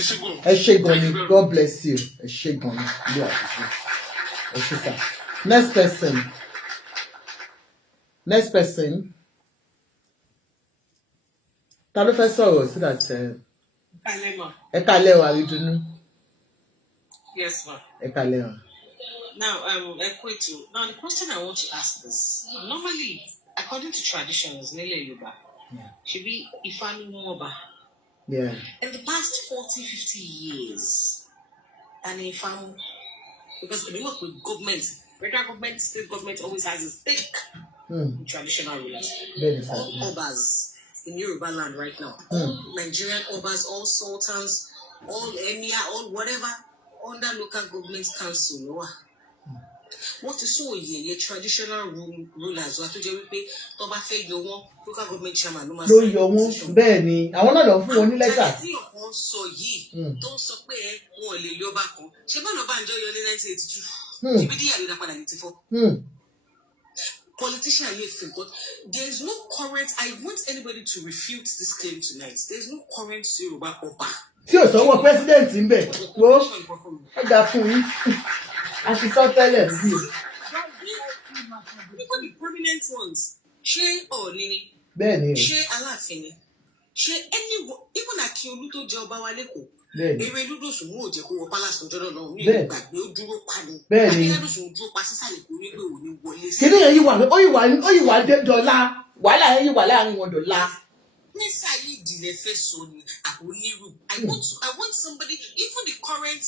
ṣé gan ni God bless you. Ẹ ṣé gan ni ilé àdúgbò. Ẹ ṣé sà. Next person. Ta ló fẹ́ sọ̀rọ̀ so that Kalema. ẹ kálẹ́ o Àrídùnnú. Yes, ma. Ẹ kálẹ́ o. Now, Ekwetu. Now, the question I want to ask is, normally, according to traditions, Nile Yoruba, should be Ifani Moba. Yeah. In the past 40, 50 years, and Ifan, because we work with government, federal government, state government always has a stake in traditional rulers. All Obas in Yoruba land right now, all Nigerian Obas, all sultans, all emir, all whatever, under local government council. What is so ye traditional rulers wà tó jẹ́ wípé tó bá fẹ́ yọ wọ́n local government chairman ló máa ló yọ wọ́n bẹ́ẹ̀ ni àwọn náà lọ fún wọn ní lẹ́tà. tí ọ̀kan sọ yìí tó ń sọ pé wọn ò lè lé ọba kan ṣé bọ́ọ̀lù ọba àjọ yọ ní 1982 ṣebí díyà ló dá padà ní 84. Politician yìí fi nǹkan there is no current. I want anybody to refute this claim tonight. There is no current Yorùbá ọba. Tí ò sọ́wọ́ president ń bẹ̀ wo ó dá fún yín. A ti sọ tẹ́lẹ̀ sí. Even the prominent ones, ṣé Ọọ̀ni ni? Bẹ́ẹ̀ni. Ṣé Aláàfin ni? Ṣé even Akiolu tó jẹ ọba wa lẹ́kọ̀ọ́? Bẹ́ẹ̀ni. Eré Lúdòsùn mú òjẹ́ kó wọ palace lọ́jọ́ náà mi ò gbàgbé ó dúró pa ni. Bẹ́ẹ̀ni. Akíndádòsùn dúró pa sísàlẹ̀ kò ní pé òní wọlé sí. Kíni yẹn yìí wà dọ́là wàhálà yẹn yìí wà láàrin wọn dọ́là. Nísà yìí ìdílé fẹ́ sọ ni àbò onírú. I want somebody, even the current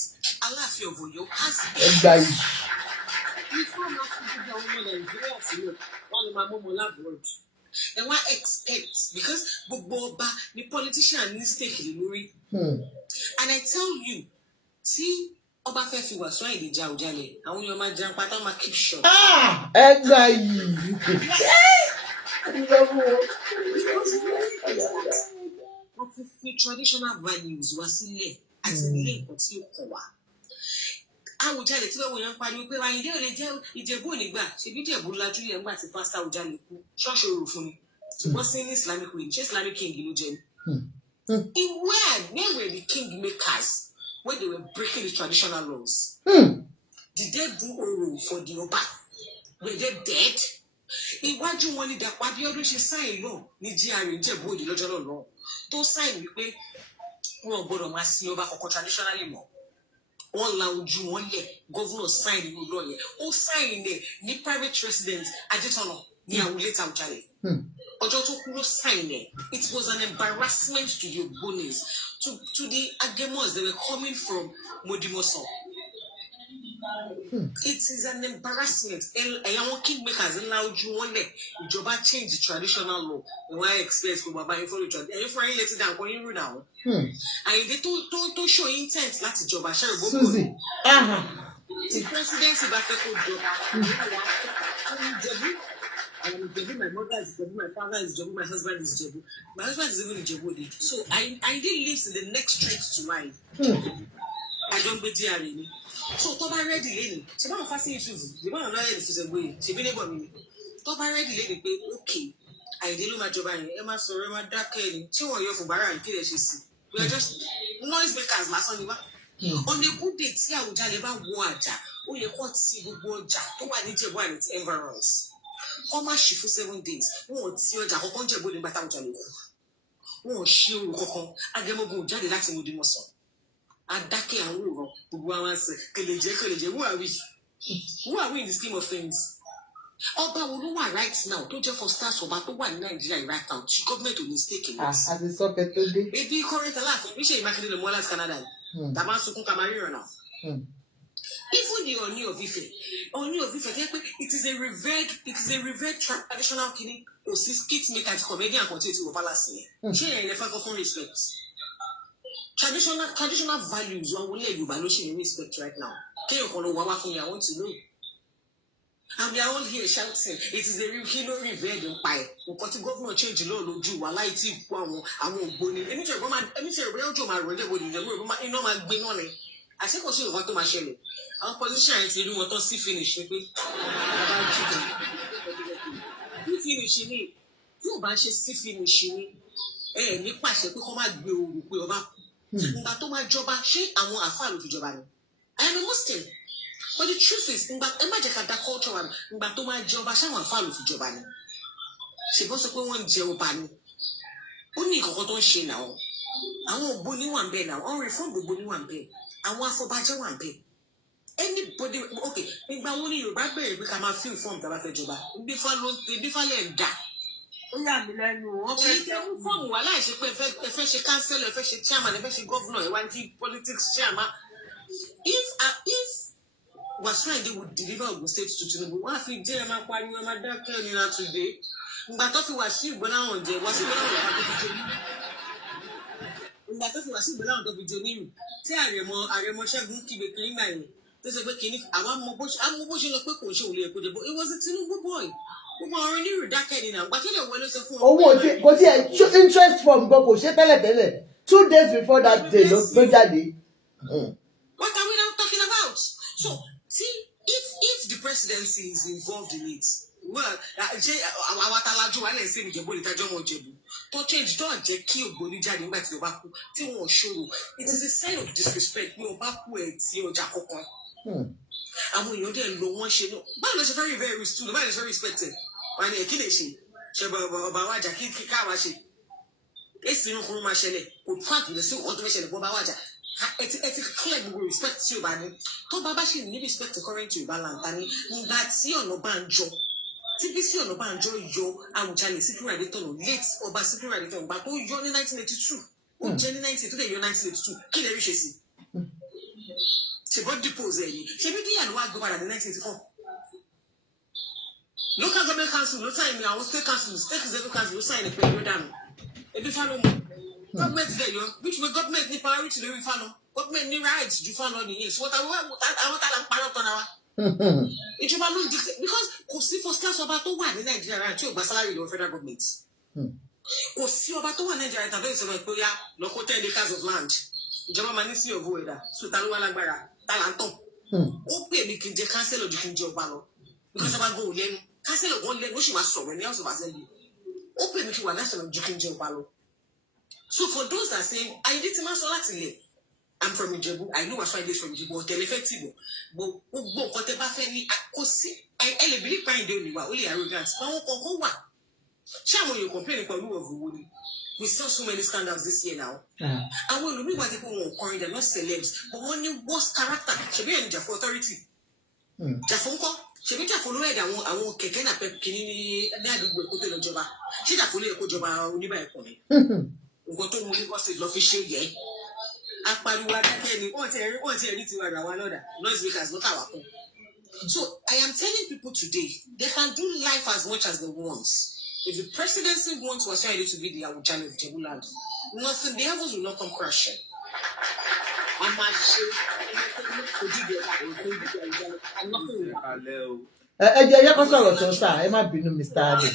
Aláàfin of Ọ̀yọ́ has. Ẹgbà yìí. Before not to give the woman Nigeria to all of my mom will have words. And what expect because gbogbo ọba the politician ní stake lórí. And I tell you, tí ọba fẹ́ fi Wasiu Ayinde jà Awujale, àwọn èèyàn máa jẹun pátá máa keep short. Ẹgbà yìí. Wọ́n ti fi traditional values wá sílẹ̀ àti ilé nǹkan tí ó kàn wá. Awujale tí wọ́n yàn pariwo pé Ayinde ò lè jẹ́ Ìjẹ̀bú onígbà ṣebí Ìjẹ̀bú lajú yẹn nígbà tí pásítọ̀ Awujale kú ṣọ́ọ̀ṣì òrò fún mi ṣùgbọ́n sí ní Islamic way ṣé Islamic king ló jẹ́ ni. Where were the king makers when they were breaking the traditional laws? Did they do oro for the ọba? Were they dead? Iwájú wọn ni Dàpọ̀ Abíọ́dún ṣe sáìn náà ní GRA Ìjẹ̀bú Òde lọ́jọ́ náà lọ tó sáìn wípé wọn ò gbọdọ̀ máa sin ọba kankan traditionally mọ́. Wọ́n la ojú wọn lẹ̀ governor sign nínú lọ yẹn ó sign ẹ̀ ní private residence Ajétọ́nà ní Awulé Awujale ọjọ́ tó kú ló sign ẹ̀. It was an embarrassment to the Ogbonis to the Agemos. They were coming from Modimoso. It is an embarrassment. Àwọn kingmakers ńlá ojú wọn lẹ̀ ìjọba change the traditional law ìwọ̀n I expect fún bàbá yẹn fọ́lù ìjọba ẹ̀yin fúnra yín létí dá nǹkan yín rú náà. Àyìndé tó show intent láti jọba ṣẹ́rù gbogbo rẹ̀. Tí presidency bá fẹ́ kó jọba Ìjẹ̀bú, my mother is Ìjẹ̀bú, my father is Ìjẹ̀bú, my husband is Ìjẹ̀bú. My husband is even Ìjẹ̀bú Òde. So Àyìndé lives in the next street to mine. I don't be there ni. So tó bá ready lẹ́nu ṣe báwọn fásitì ìṣubú ṣe báwọn lọ́yẹ̀ ìṣubú gbé yìí ṣe bí neighbor mi ni tó bá ready lẹ́nu pé okay Àyìndé ló máa jọba yẹn ẹ máa sọ̀rọ̀ ẹ máa dákẹ́ ni tí wọ́n yọ fún bàárà kí lè ṣe sí we are just noise makers lásán ni wá. On a good day tí Awujale bá wọ àjà ó yẹ kó ti gbogbo ọjà tó wà ní Ìjẹ̀bú àti its environs wọ́n má ṣì fún 7 days wọn ò ti ọjà kankan Ìjẹ̀bú nígbà táwọn Awujale kú wọn ò ṣí òru kankan Agẹmọ̀gùn jáde láti Modimoso adákẹ́ àwọn òràn gbogbo àwọn àṣẹ kèlèjẹ who are we in the scheme of things? Ọba wo ló wà right now tó jẹ́ first class ọba tó wà ní Nàìjíríà right now tí government ò ní stake in this. Àti sọ́kẹ́ tó dé. Ebi current Aláàfin bí ṣe Mákindé lè mú láti Canada yìí tàbá sunkún kamaríran náà. Even the Ọọ̀ni of Ife jẹ́ pé it is a revered traditional kini kò sí skit maker àti comedian kan tí o ti wọ palace yẹn ṣé ẹ̀yin lè fẹ́ kọ́ fún respect. Traditional values wọn wọlé Yorùbá ló ṣe ní respect right now. Kéèyàn kan ló wá fún mi, I want to know. And we are all here shouting, it is a real kilo revered empire. Nǹkan tí governor change lọ́ọ̀ lójú wa láì tí kú àwọn Ògbóni. Èmi tẹ̀rẹ̀ bóyá ojú máa rọ̀ Ìjẹ̀bú Òde iná máa gbé náà ni. Àṣé kò sí nǹkan tó máa ṣẹlẹ̀. Àwọn politician yẹn ti rí wọn tán sí finish ni pé bàbá jùlọ. Sí finish ni tí ò bá ṣe sí finish ni ní pàṣẹ pé kó má gbé òru pé ọba kú. Ìgbà tó máa jọba ṣé àwọn àfáà ló fi jọba ni? I am a Muslim. But the truth is, ẹ má jẹ́ ká da culture wa ìgbà tó máa jẹ ọba ṣé àwọn àfáà ló fi jọba ni? Ṣèbọ́ sọ pé wọ́n ń jẹ ọba ni. ó ní nǹkan tó ń ṣe náà àwọn ògbóni wà ń bẹ náà àwọn reform ògbóni wà ń bẹ àwọn afọbajẹ wà ń bẹ anybody okay ìgbà wo ni Yorùbá bẹ̀rẹ̀ pé ká máa fi fọ́ọ̀mù tá a bá fẹ́ jọba ìbífálẹ̀ ń dà ó yà mí lẹ́nu wọ́n fẹ́ èyí tẹ ń fọ́ọ̀mù wà láì ṣe pé ẹ fẹ́ ṣe councillor ẹ fẹ́ ṣe chairman ẹ fẹ́ ṣe governor ẹ wá ní politics chairman if Wasiu Ayinde would deliver Ogun State to Tinubu wọ́n á fi jẹ́ ẹ máa pariwo ẹ máa dákẹ́ nínú today ìgbà tó fi Wasiu Ìgbónáwọn jẹ Wasiu Ìgbónáwọn làwọn tó fi jẹ nínú ìgbà tó fi Wasiu Ìgbónáwọn tó fi jẹ nínú tí àrẹ̀mọ Ṣẹ́gun kígbe kiri ńgbà yẹn tó ṣe pé kìíní àwọn amọ bó ṣe lọ pé kò ń ṣe òun lè kó dé bó it was a Tinubu boy gbogbo àwọn onírú dákẹ́ nínú àgbà tó lè wọlé sọ fún owó kò tí ẹ interest from gan kò ṣe tẹ́lẹ̀tẹ́lẹ̀ 2 days before that day ló jáde. What are we now talking about? So see if the presidency is involved in it well ṣe àwọn atalájú wa lè ṣe Ìjẹ̀bú ìtajọ́ ọmọ Ìjẹ̀bú tó change tó jẹ́ kí Ògbóni jáde nígbà tí ó bá kú tí wọ́n ṣòro it is a sign of disrespect ní ọba kú ẹ̀ tí ọjà kọ̀ọ̀kan àwọn èèyàn dẹ̀ lọ wọ́n ṣe náà báwo ló ṣe fẹ́ rí very respected báwo ló ṣe fẹ́ respected wà ní èkí lè ṣe ọba wájà kí káwa ṣe èsì irun kúrú máa ṣẹlẹ̀ kò fún àtúnṣe sí ọ̀tún fẹ́ ṣẹlẹ̀ bọ́ bá wájà ẹ ti clear gbogbo respect tí o bá ní tó bá bá ṣe ní respect current Yorùbá láǹtà ní ìgbà tí ọ̀nà bá ń jọ tí bí sí ọ̀nà bá ń jọ yọ Awujale Síkírù Adétọ̀nà late ọba Síkírù Adétọ̀nà gbà tó yọ ní 1982 ó jẹ́ ní 19 tó dẹ̀ yọ 1982 kí lè rí ṣe sí ṣèbọ́ depose ẹ̀yìn ṣe bí díyà ló wá gbé padà ní 1984 local government council ló sáyìn ní àwọn state council state executive council ló sáyìn ní pẹ̀lú ìdánù ebi fálọ́ mu government dẹ̀ yọ which way government ní priority lórí fálọ́ government ní right ju fálọ́ nìyẹn so àwọn tààlà ń parọ́ tọ́ra wa ìjọba ló ń dictate because kò sí first class ọba tó wà ní Nàìjíríà rà tí ò gba salary lọ federal government kò sí ọba tó wà ní Nàìjíríà tàbí ìṣẹ̀lẹ̀ pé ya lọ kó 10 acres of land ìjọba máa ní sí ọ̀bù ẹ̀dá so ta ló wà lágbára ta là ń tàn ó pè mí kí n jẹ councillor ju kí n jẹ ọba lọ because ọba gbọ́ ò lẹ́nu councillor gan lẹ́nu ó sì máa sọ̀rọ̀ ní house of assembly ó pè mí kí wà national ju kí n jẹ ọba lọ so for those that say ayé tí máa sọ láti lẹ̀ I'm from Ijebu I know Wasiu Ayinde is from Ijebu ọ̀tẹ̀lẹ̀ fẹ́ tì bọ̀ gbogbo nǹkan tẹ bá fẹ́ ní kò sí ẹ lè bìlí pàrìndé òní wa ó lè arrogant àwọn kọ̀ọ̀kan wà ṣé àwọn èèyàn complain nípa olúwo òwò ni we saw so many scandals this year now àwọn olùmí wà tí kò wọn kọrin they're not celebs but wọ́n ní worst character ṣebí ẹni jà fún authority jà fún kọ́ ṣebí jà fún olóyè àwọn kẹ̀kẹ́ náà pẹ́ kìíní ní àdúgbò èkó tó lọ jọba ṣé jà fún olóyè kó jọba oníbà ẹ̀kọ́ ni nǹkan tó mú Lagos State lọ fi ṣe yẹ apariwo adákẹ́ ni wọ́n ti ẹ̀rí tiwa rà wá lọ́dà noise makers ló kà wá kún. So I am telling people today they can do life as much as they want. If the presidency wants Wasiu Ayinde to be the Awujale of Ijebu land, nothing, the heavens will not come crashing. I'm not sure. I'm nothing. Ẹ jẹ́ yẹ kó sọ̀rọ̀ tó sá ẹ má bínú Mr. Ade.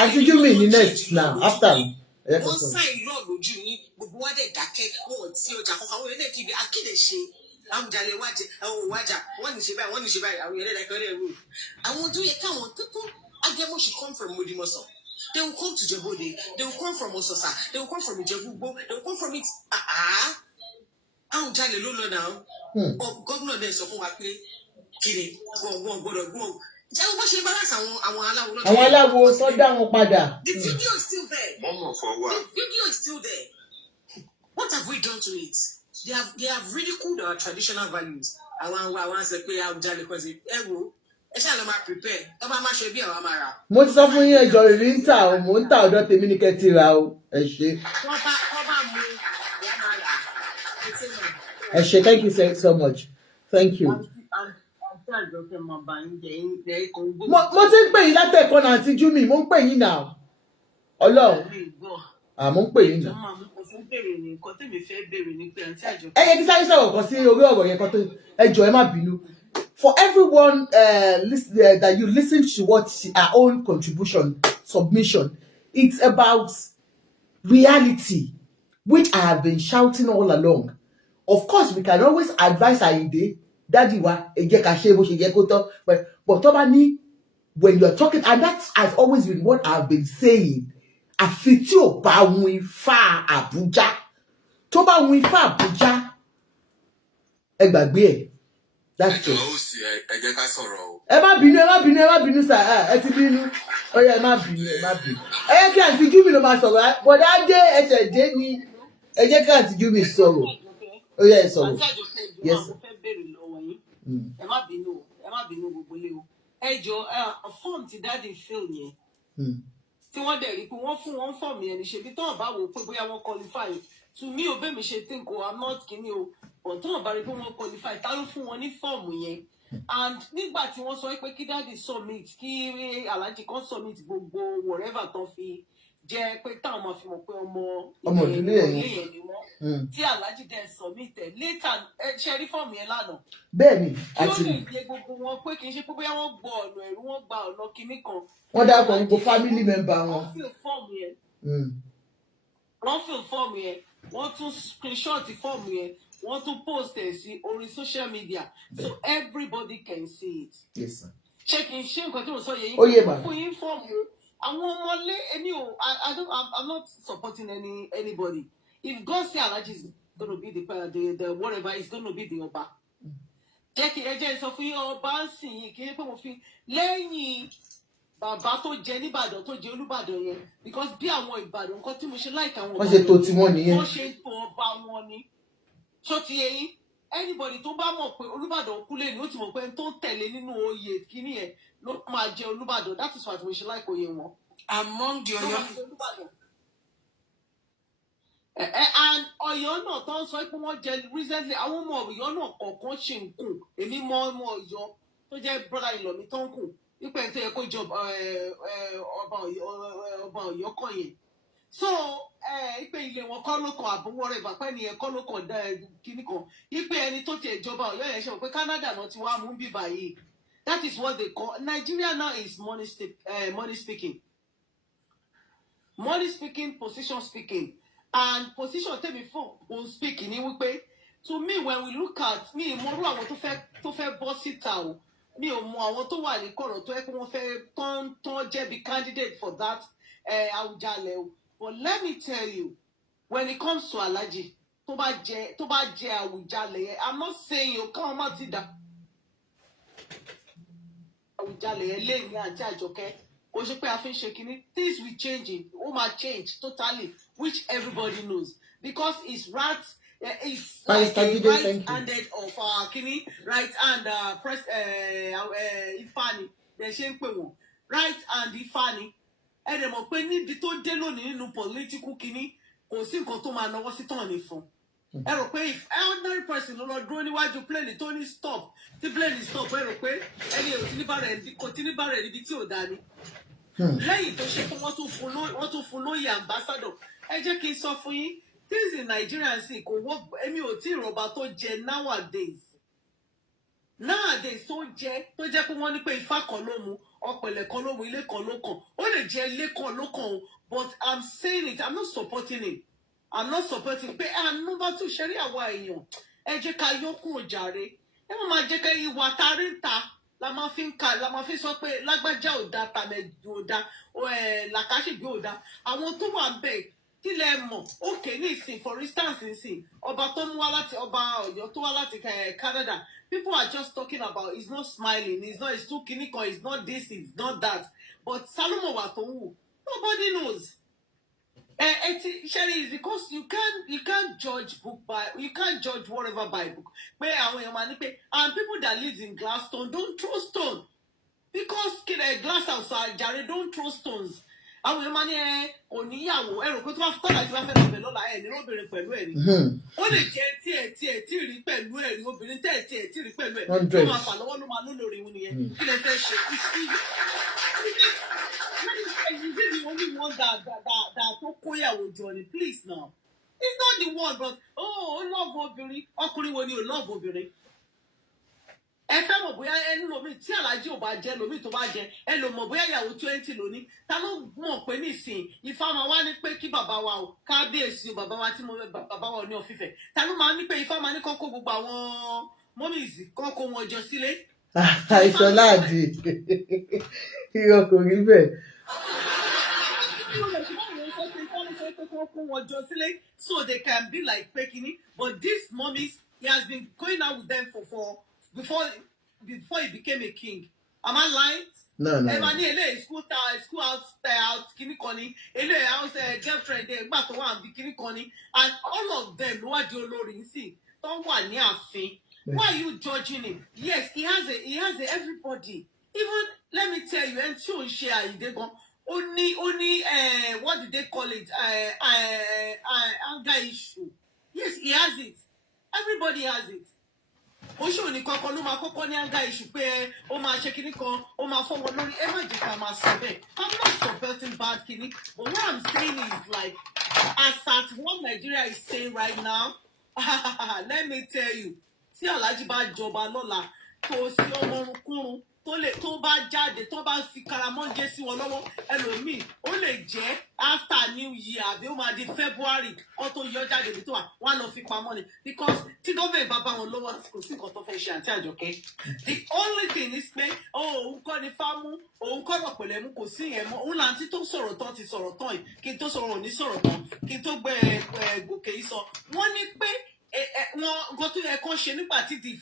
Àti Júmi ní next now after wọ́n sáì lọ́ọ̀ lójú yín gbogbo wa dẹ̀ dákẹ́ wọn ò tí ọjà kankan àwọn ẹlẹ́kì ibi akéde ṣe Awujale wájẹ àwọn òwájà wọ́n ní ṣe báyìí àwọn ẹlẹ́dàkẹ́ ọ̀rẹ́ rò àwọn tó yẹ káwọn people Agemo should come from Modimoso they will come to Jebode they will come from Ososa they will come from Ijebu they will come from it Awujale ló lọ náà gómìnà dẹ̀ sọ fún wa pé kiri wọn gbọ́dọ̀ gbọ́n jẹ́ wọ́n bá ṣe balance àwọn aláwo lọ́jọ́ àwọn aláwo sọ dá wọn padà. The video is still there. The video is still there. What have we done to it? They have ridiculed our traditional values. Àwọn ṣe pé Awujale kan ṣe ẹ wo ẹ ṣáà lọ máa prepare tó bá má ṣe bí àwọn máa rà. Mo ti sọ fún yín ẹjọ́ ìrìn ń tà ó mò ń tà ọ̀dọ̀ tèmi ní kẹ́tì ra o ẹ ṣe. Wọ́n bá mú ìyá máa rà. Ẹ ṣe thank you so much thank you. Mo ti ń pè yín látẹ̀kọ́ náà àti Júmi mo ń pè yín náà Ọlọ́run àmọ́ ń pè yín náà. Ẹ yẹ kí sáré sọ̀rọ̀ kan sí orí ọ̀rọ̀ yẹn kan tó ẹjọ́ ẹ má bínú. For everyone that you listen to what our own contribution submission it's about reality which I have been shouting all along. Of course we can always advise Ayinde daddy wa ẹ jẹ́ ká ṣe bó ṣe yẹ kó tọ́ but tó bá ní when you are talking and that has always been what I have been saying àfi tí ò bá wun Ifá Àbújá tó bá wun Ifá Àbújá ẹ gbàgbé ẹ That's true. Ẹ má bínú sà, ẹ ti bínú. Ó yá, ẹ má bínú. Ẹ jẹ́ kí àǹtí Júmi ló máa sọ̀rọ̀. Bọ̀dá dé ẹsẹ̀ dé ni. Ẹ jẹ́ kí àǹtí Júmi sọ̀rọ̀. Ó yá, ẹ sọ̀rọ̀. Yes, sir. Ẹ má bínú gbogbo lé o. Ẹ jọ fọ́ọ̀mù ti dáàdi fill yẹn. Tí wọ́n dẹ̀ rí pé wọ́n fún wọn fọ́ọ̀mù yẹn ní ṣe bí tọ́wọ́n bá wò ó pé bóyá wọ́n qualify. To me, obey mi ṣe think o, I'm not kíní o. But tọ́wọ́n bá rí pé wọ́n qualify, ta ló fún wọn ní fọ́ọ̀mù yẹn? And nígbà tí wọ́n sọ pé kí dáàdi submit, kí Alhaji kan submit gbogbo whatever tó fi jẹ́ pé táwọn máa fi mọ̀ pé ọmọ ìdílé yẹn ni wọ́n. Tí Alhaji dẹ̀ submit ẹ̀ later ṣe rí fọ́ọ̀mù yẹn lánàá. Bẹ́ẹ̀ni, àti kí ó lè yé gbogbo wọn pé kì í ṣe pé bóyá wọ́n gbọ́ ọ̀nà ẹ̀rú, wọ́n gba ọ̀nà kinní kan. Wọ́n dákọ̀ gbogbo family member wọn. Wọ́n fill fọ́ọ̀mù yẹn. Wọ́n tún screenshot fọ́ọ̀mù yẹn. Wọ́n tún post ẹ̀ sí orí social media so everybody can see it. Yes, sir. Ṣé kì í ṣe nǹkan tí mo sọ yẹ yín? Ó yé màá. Fún yín fọ́ọ̀mù àwọn ọmọlé èmi ò I'm not supporting anybody. If God say Alhaji is gonna be the whatever is gonna be the ọba. Jẹ́ kí ẹ jẹ́ sọ fún yín ọba ń sìn yín kí ẹ pé mo fi lẹ́yìn bàbá tó jẹ níbàdàn tó jẹ olúbàdàn yẹn because bí àwọn ìbàdàn nǹkan tí mo ṣe láìka àwọn wọ́n ṣe tó tiwọn nìyẹn. wọ́n ṣe tó ọba wọn ni. Ṣó ti yé yín? Anybody tó bá mọ̀ pé olúbàdàn kú lé ní ó ti mọ̀ pé ẹni tó ń tẹ̀lé nínú oyè kìíní yẹn ló máa jẹ olúbàdàn. That is why mo ṣe láìka oyè wọn. Among the Ọ̀yọ́. And Ọ̀yọ́ náà tó ń sọ pé wọ́n jẹ recently àwọn ọmọ Ọ̀yọ́ náà kọ̀ọ̀kan ṣe ń kùn èmi mọ ọmọ Ọ̀yọ́ tó jẹ́ brother in law mi tó ń kùn nípa ẹ̀ tó yẹ kó jọ ọba Ọ̀yọ́ kàn yẹn. So ipe ilé wọn kọ́ ló kàn àbúwọ́ rẹ̀ bàpẹ́ ni ẹ̀ kọ́ ló kàn dá kíní kan ipe ẹni tó tiẹ̀ jọba Ọ̀yọ́ yẹn ṣe wọ́n pé Canada náà ti wá mú bíbá yìí. That is what they call Nigeria now is money speaking. Money speaking, position speaking. And position tell me for on speaking ni wípé to me when we look at me mo ru àwọn tó fẹ́ bọ́ síta o mi ò mọ àwọn tó wà ní kọ̀rọ̀ tó yẹ pé wọ́n fẹ́ tán jẹ́ bí candidate for that Awujale o. But let me tell you when it comes to Alhaji tó bá jẹ́ Awujale yẹn I'm not saying o káwọn má ti dà Awujale yẹn lẹ́yìn àti Àjọkẹ́. Ó ṣe pé a fi ń ṣe kínní things will change it ó máa change totally which everybody knows because it's right it's like a right-handed of kínní right hand Ifani dẹ̀ ṣe ń pè wọ́n right hand Ifani ẹ dẹ̀ mọ̀ pé níbi tó dé lónìí nínú political kínní kò sí nǹkan tó máa náwó sí tán ní fún ẹ rò pé if ordinary person ló lọ dúró níwájú plane tó ní stop tí plane stop ẹ rò pé ẹni ò tí ní bá rẹ̀ níbi tí ò dá ni. Lẹ́yìn tó ṣe pé wọ́n tún fún lóyè ambassador ẹ jẹ́ kí n sọ fún yín things in Nigeria sì kò wọ́ èmi ò tí ì rọ̀bà tó jẹ nowadays tó jẹ́ pé wọ́n ní pé ifá kan ló mu ọ̀pẹ̀lẹ̀ kan ló mu ilé kan ló kàn ó lè jẹ́ ilé kan ló kàn o but I'm saying it I'm not supporting it pé number two ṣe rí àwa èèyàn ẹ jẹ́ ká yọ kúrò jàre ẹ má máa jẹ́ ká ìwà tarí ń ta la máa fi sọ pé lágbájá ò da tàmẹ̀dù ò da làkàṣègbè ò da àwọn tó wà bẹ́ẹ̀ kí lẹ mọ̀ òkè ní ìsìn for instance ìsìn ọba tó mú wá láti ọba Ọ̀yọ́ tó wá láti Canada people are just talking about he's not smiling he's too kinikan he's not this he's not that but Salomon wà tó wù nobody knows. Sherry is because you can't judge book by you can't judge whatever by book. Pé àwọn èèyàn máa ní pé and people that live in Glaston don't throw stone because glass house jàre don't throw stones. Àwọn èèyàn máa ní oníyàwó ẹrù pé tó bá fẹ́ láti bá fẹ́ lọ́bẹ̀ lọ́la ní lóbìnrin pẹ̀lú ẹ̀ ni. Ó lè jẹ́ tí rí pẹ̀lú ẹ̀ ní obìnrin tí rí pẹ̀lú ẹ̀ tó máa fà lọ́wọ́ ló máa lólórí wọn nìyẹn kí lè fẹ́ ṣe. Is it the only one that Tokoyawo Johnny? Please now. It's not the one, but love obìnrin. Ọkùnrin wo ni o love obìnrin? Ẹ fẹ́ mọ̀ bóyá ẹni lomi tí Alhaji ò bá jẹ́ lomi tó bá jẹ́ ẹ lò mọ̀ bóyá ìyàwó 20 lóní. Ta ló mọ̀ pé nísìn Ifá máa wá ní pé kí bàbá wa o kábíyèsí o bàbá wa tí mo bàbá wa ní ọ̀fífẹ́. Ta ló máa ní pé Ifá máa ní kó kó gbogbo àwọn mọ́mìsì kó kó wọn jọ sílé. Ìṣọ̀lá àdì irọ́ kò rí bẹ́ẹ̀. So they can be like Pekini, but these mommies, he has been going out with them for before he became a king. Am I lying? No. School out, kini koni, house girlfriend, back to one, kini koni, and all of them, what do you see? Don't want near thing. Why are you judging him? Yes, he has everybody. Even let me tell you, and so share they go only what did they call it? Anger issue. Yes, he has it. Everybody has it. Oṣù ní kankan ló máa kọ́kọ́ ní anger issue pé ó máa ṣe kinní kan ó máa fọwọ́ lórí ẹ má jẹ́ ká máa sọ bẹ́ẹ̀. I'm not supporting bad kinní, but what I'm saying is like as at what Nigeria is saying right now, let me tell you, tí Alhaji bá jọba lọ́la tó sí ọmọ orúnkúrún tó bá jáde tó bá fi karamọ́njẹ sí wọn lọ́wọ́ ẹlòmíì ó lè jẹ́ after New Year àbí ó máa di February kó tó yọ jáde bí tó wà wọ́n á lọ fi pamọ́ ni because tí gọ́ọ̀mẹ̀ bá bá wọn lọ́wọ́ kò sí nǹkan tó fẹ́ ṣe àti Àjọkẹ́. The only thing is pé òun kọ́ ni fámú òun kọ́ lọ pẹ̀lẹ́ mú kò sí yẹn mọ́ òun làǹtí tó sọ̀rọ̀ tán ti sọ̀rọ̀ tán yìí kí n tó sọ̀rọ̀ òní sọ̀rọ̀ tán kí n tó gbẹ gòkè yìí sọ wọ́n ní pé wọn nǹkan tó yẹ kán ṣe nígbà tí di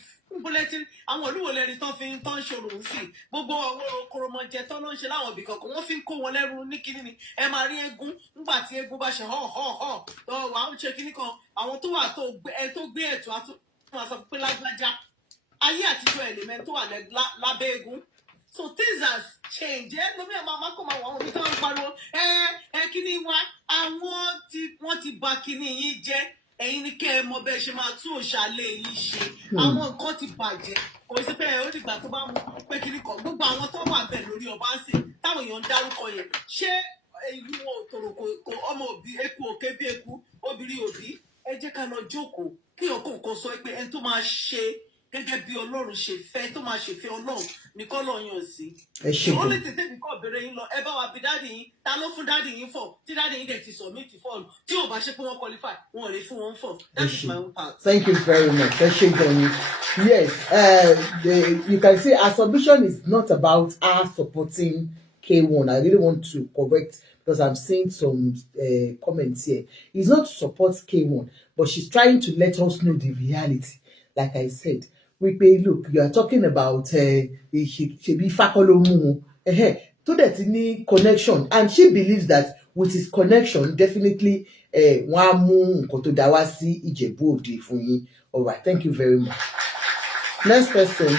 bulletin àwọn olúwo lẹni tán fi tán ṣòro sí gbogbo àwọn koromọjẹ tán ló ń ṣe láwọn ibì kankan wọ́n fi ń kó wọn lẹ́rú ní kinní ni ẹ máa rí eégún nígbà tí eégún bá ṣe hàn wà á ṣe kinní kan àwọn tó wà tó gbé ẹ̀tọ́ àtúntò sọ pé lágbájá ayé àtijọ́ ẹlẹmẹ tó wà lábẹ́ eégún so things has changed ẹ lómi àmọ́ àmọ́ kò máa wọ àwọn omi tó ń pariwo kinní wa wọ́n ti bà kinní yìí jẹ́ ẹ̀yin ní kẹ́ ẹ mọ bẹ́ẹ̀ ṣe máa tún òṣàlẹ̀ yìí ṣe àwọn nǹkan ti bàjẹ́ kò sí pé ó dìgbà tó bá mú pé kiri kan gbogbo àwọn tó wà bẹ́ẹ̀ lórí ọba ń sìn táwọn èèyàn ń dárúkọ yẹn ṣé ìlú wọn ò tòrò kò ọmọ òbí eku òkè bí eku obìnrin òbí ẹ jẹ́ ká lọ jókòó kí ọkọ̀ nǹkan sọ pé ẹni tó máa ṣe gẹ́gẹ́ bí Ọlọ́run ṣe fẹ́ tó máa ṣe fẹ́ Ọlọ́run nìkan lọ yàn sí. ó lè tètè nìkan ọ̀bẹ̀rẹ̀ yín lọ ẹ bá wa bí dáàdì yín ta ló fún dáàdì yín fọ̀ tí dáàdì yín dẹ̀ ti submit fọ́ọ̀lù tí ò bá ṣe pé wọ́n qualify wọn ò lè fún wọn fọ̀. That is my own part. Thank you very much. Yes, you can see our submission is not about our supporting K1. I really want to correct because I'm seeing some comments here. It's not to support K1, but she's trying to let us know the reality. Like I said, look, you are talking about Shebi Fakolomu, to that any connection, and she believes that with his connection, definitely Wamu Kotodawasi Ijebu Odi fún yín. All right, thank you very much. Next person.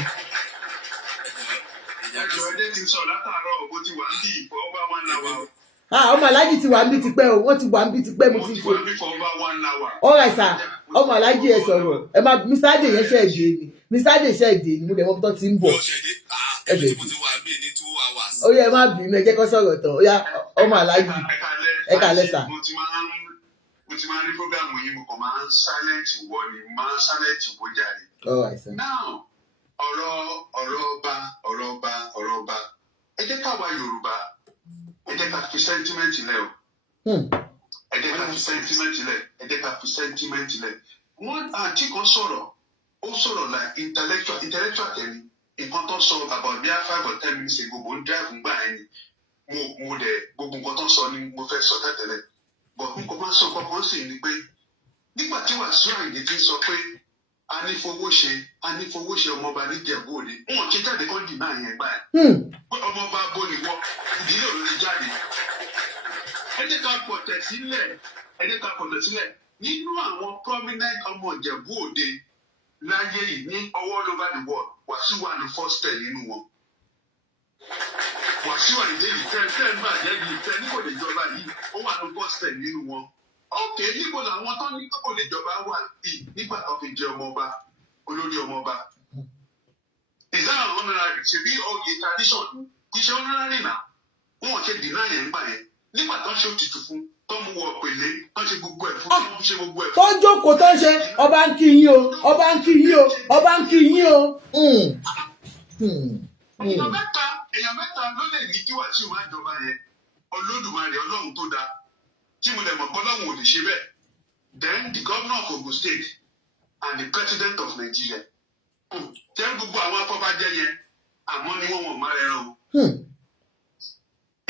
Ọmọ Alhaji ti wà níbi ti pẹ́ o, wọ́n ti wà níbi ti pẹ́ mo ti ṣe. All right sir, ọmọ Alhaji ẹ sọ̀rọ̀, ẹ máa Mr. Ade yẹn ṣe èdè ni, Mr. Ade ṣe èdè ni, mo dẹ̀ mọ́ tó ti ń bọ̀. Ó yẹ ẹ má bínú ẹ jẹ́ kó sọ̀rọ̀ tán, ó yá ọmọ Alhaji ẹ kálẹ́ sà. Mo ti máa ń rí fúgàmù yìí mo kàn máa ń silent wọ ni máa ń silent wọ jáde. All right sir. Now ọ̀rọ̀ ọba ẹ jẹ́ ká wá Yorùbá ẹ jẹ́ ká fi sentiment lẹ̀ o. Ẹ jẹ́ ká fi sentiment lẹ̀ ẹ jẹ́ ká fi sentiment lẹ̀. Wọ́n àǹtí kan sọ̀rọ̀ ó sọ̀rọ̀ like intellectual tẹ̀lé nǹkan tó sọ about bíi 5 or 10 minutes ago mo ń drive ń gbà ẹni mo dẹ̀ gbogbo nǹkan tó sọ ni mo fẹ́ sọ tẹ́tẹ̀lẹ̀ but n kò máa sọ kankan sí ni pé nígbà tí Wasiu Ayinde ti sọ pé a ní fowó ṣe ọmọọba ní Ìjẹ̀bú Òde wọn ṣe jáde kọ́ dì náà yẹn gbà ẹ̀ pé ọmọọba bóni wọ ìdílé òun ti jáde ẹ jẹ́ ká pọ̀tẹ̀ sílẹ̀ nínú àwọn prominent ọmọ Ìjẹ̀bú Òde láyé yìí ní all over the world Wasiu wà ní first ten nínú wọn. Wasiu Ayinde yìí tẹ́ ń bàjẹ́ yìí tẹ́ ní kò lè jọba yìí ó wà ní first ten nínú wọn. Ok, níbo làwọn tó ní kò lè jọba wà yìí nígbà tó fi jẹ ọmọọba olórí ọmọọba. Is that an honorary? Ṣebí oyè tradition iṣẹ́ honorary náà wọn ṣe dìnnà yẹn gbà yẹn nígbà tó ń ṣe òtítù fún tó mú wọ pèlè tó ṣe gbogbo ẹ̀ fún tó ṣe gbogbo ẹ̀ fún. Tó jókòó tó ń ṣe ọba ń kí yín o ọba ń kí yín o ọba ń kí yín o. Èèyàn mẹ́ta ló lè ní kí Wasiu máa jọba yẹn Olódùmarè Ọlọ́run tó dáa tí mo dẹ̀ mọ̀ pé Ọlọ́run ò lè ṣe bẹ́ẹ̀. Then the governor of Ogun State and the president of Nigeria. Tẹ́ gbogbo àwọn afọbajẹ yẹn àmọ́ ni wọ́n máa rẹran o.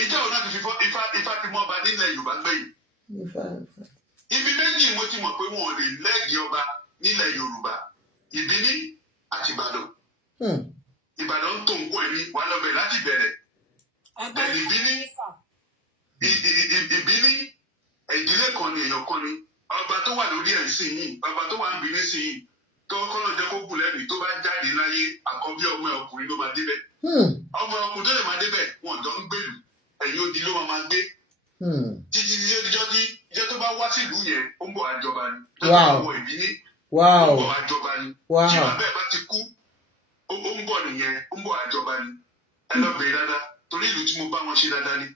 Ìjọ òun láti fi ifá ti mọ́ ọba nílẹ̀ Yorùbá gbẹ̀yìn. Ibi méjì mo ti mọ̀ pé wọn ò lè lẹ́ẹ̀gì ọba nílẹ̀ Yorùbá Ìbíní àti Ìbàdàn. Ìbàdàn tó ń kó ẹni wà lọ́bẹ̀ láti bẹ̀rẹ̀. Ẹni ìbíní ìdílé kan ni èèyàn kan ni ọba tó wà lórí ẹ̀ sí yìí ọba tó wà ń bí sí yìí tó kọ́nà jẹ́ kó kù lẹ́nu tó bá jáde láyé àkọ́bí ọmọ ọkùnrin ló máa débẹ̀. Ọmọ ọkùnrin tó lè máa débẹ̀ wọn jọ ń gbèlú ẹ̀yìn odi ló máa gbé. Títí ìjọ tó bá wá sílùú yẹn ó ń bọ̀ àjọba ni. Tó bá wọ ìbíní ó ń bọ̀ àjọba ni. Tí bàbá ẹ̀ bá ti kú ó ń bọ̀ nìyẹn ó ń bọ̀ àjọba ni. Ẹ lọ bèèrè dáadáa torí ìlú tí mo bá wọn ṣe dáadáa ni.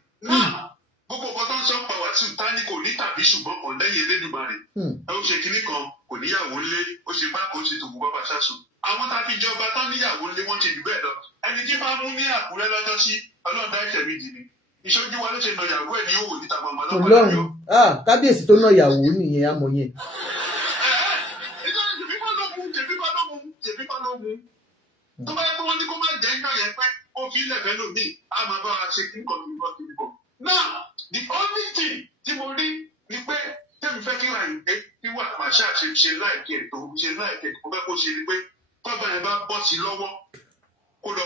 Gbogbo ọkọ tó ń sọ pa wá sí tání kò ní tàbí ṣùgbọ́n kò lẹ́yìn Elédùmarè. Ẹ ó ṣe kinní kan kò níyàwó lé ó ṣe bá kò ṣe tòkù bàbá ṣáṣù. Àwọn tá a fi jọba tán níyàwó lé wọ́n ṣe jù bẹ́ẹ̀ lọ. Ẹni tí máa mú ní Àkúrẹ́ lọ́jọ́ sí Ọlọ́run dá ẹ̀ṣẹ̀ mi jì ni. Ìṣojú wa ló ṣe nà ìyàwó ẹ̀ ní òwò níta mọ̀mọ́ lọ́pàá. Ọlọ́run kábíyèsí tó ná ìyàwó nìyẹn àmọ́ yẹn. Tó bá yẹ kó wọ́n ní kó má jẹ́ iná yẹn pẹ́ ó fi ilẹ̀ fẹ́ lòmíì á máa bá wa ṣe kí nǹkan. Now the only thing tí mo rí ni pé tẹ́mi fẹ́ kí Àyìndé kí wà màṣá ṣe láìpẹ́ tó ṣe láìpẹ́ kó fẹ́ kó ṣe ni pé tọ́ba yẹn bá bọ́ sí lọ́wọ́ kó lọ.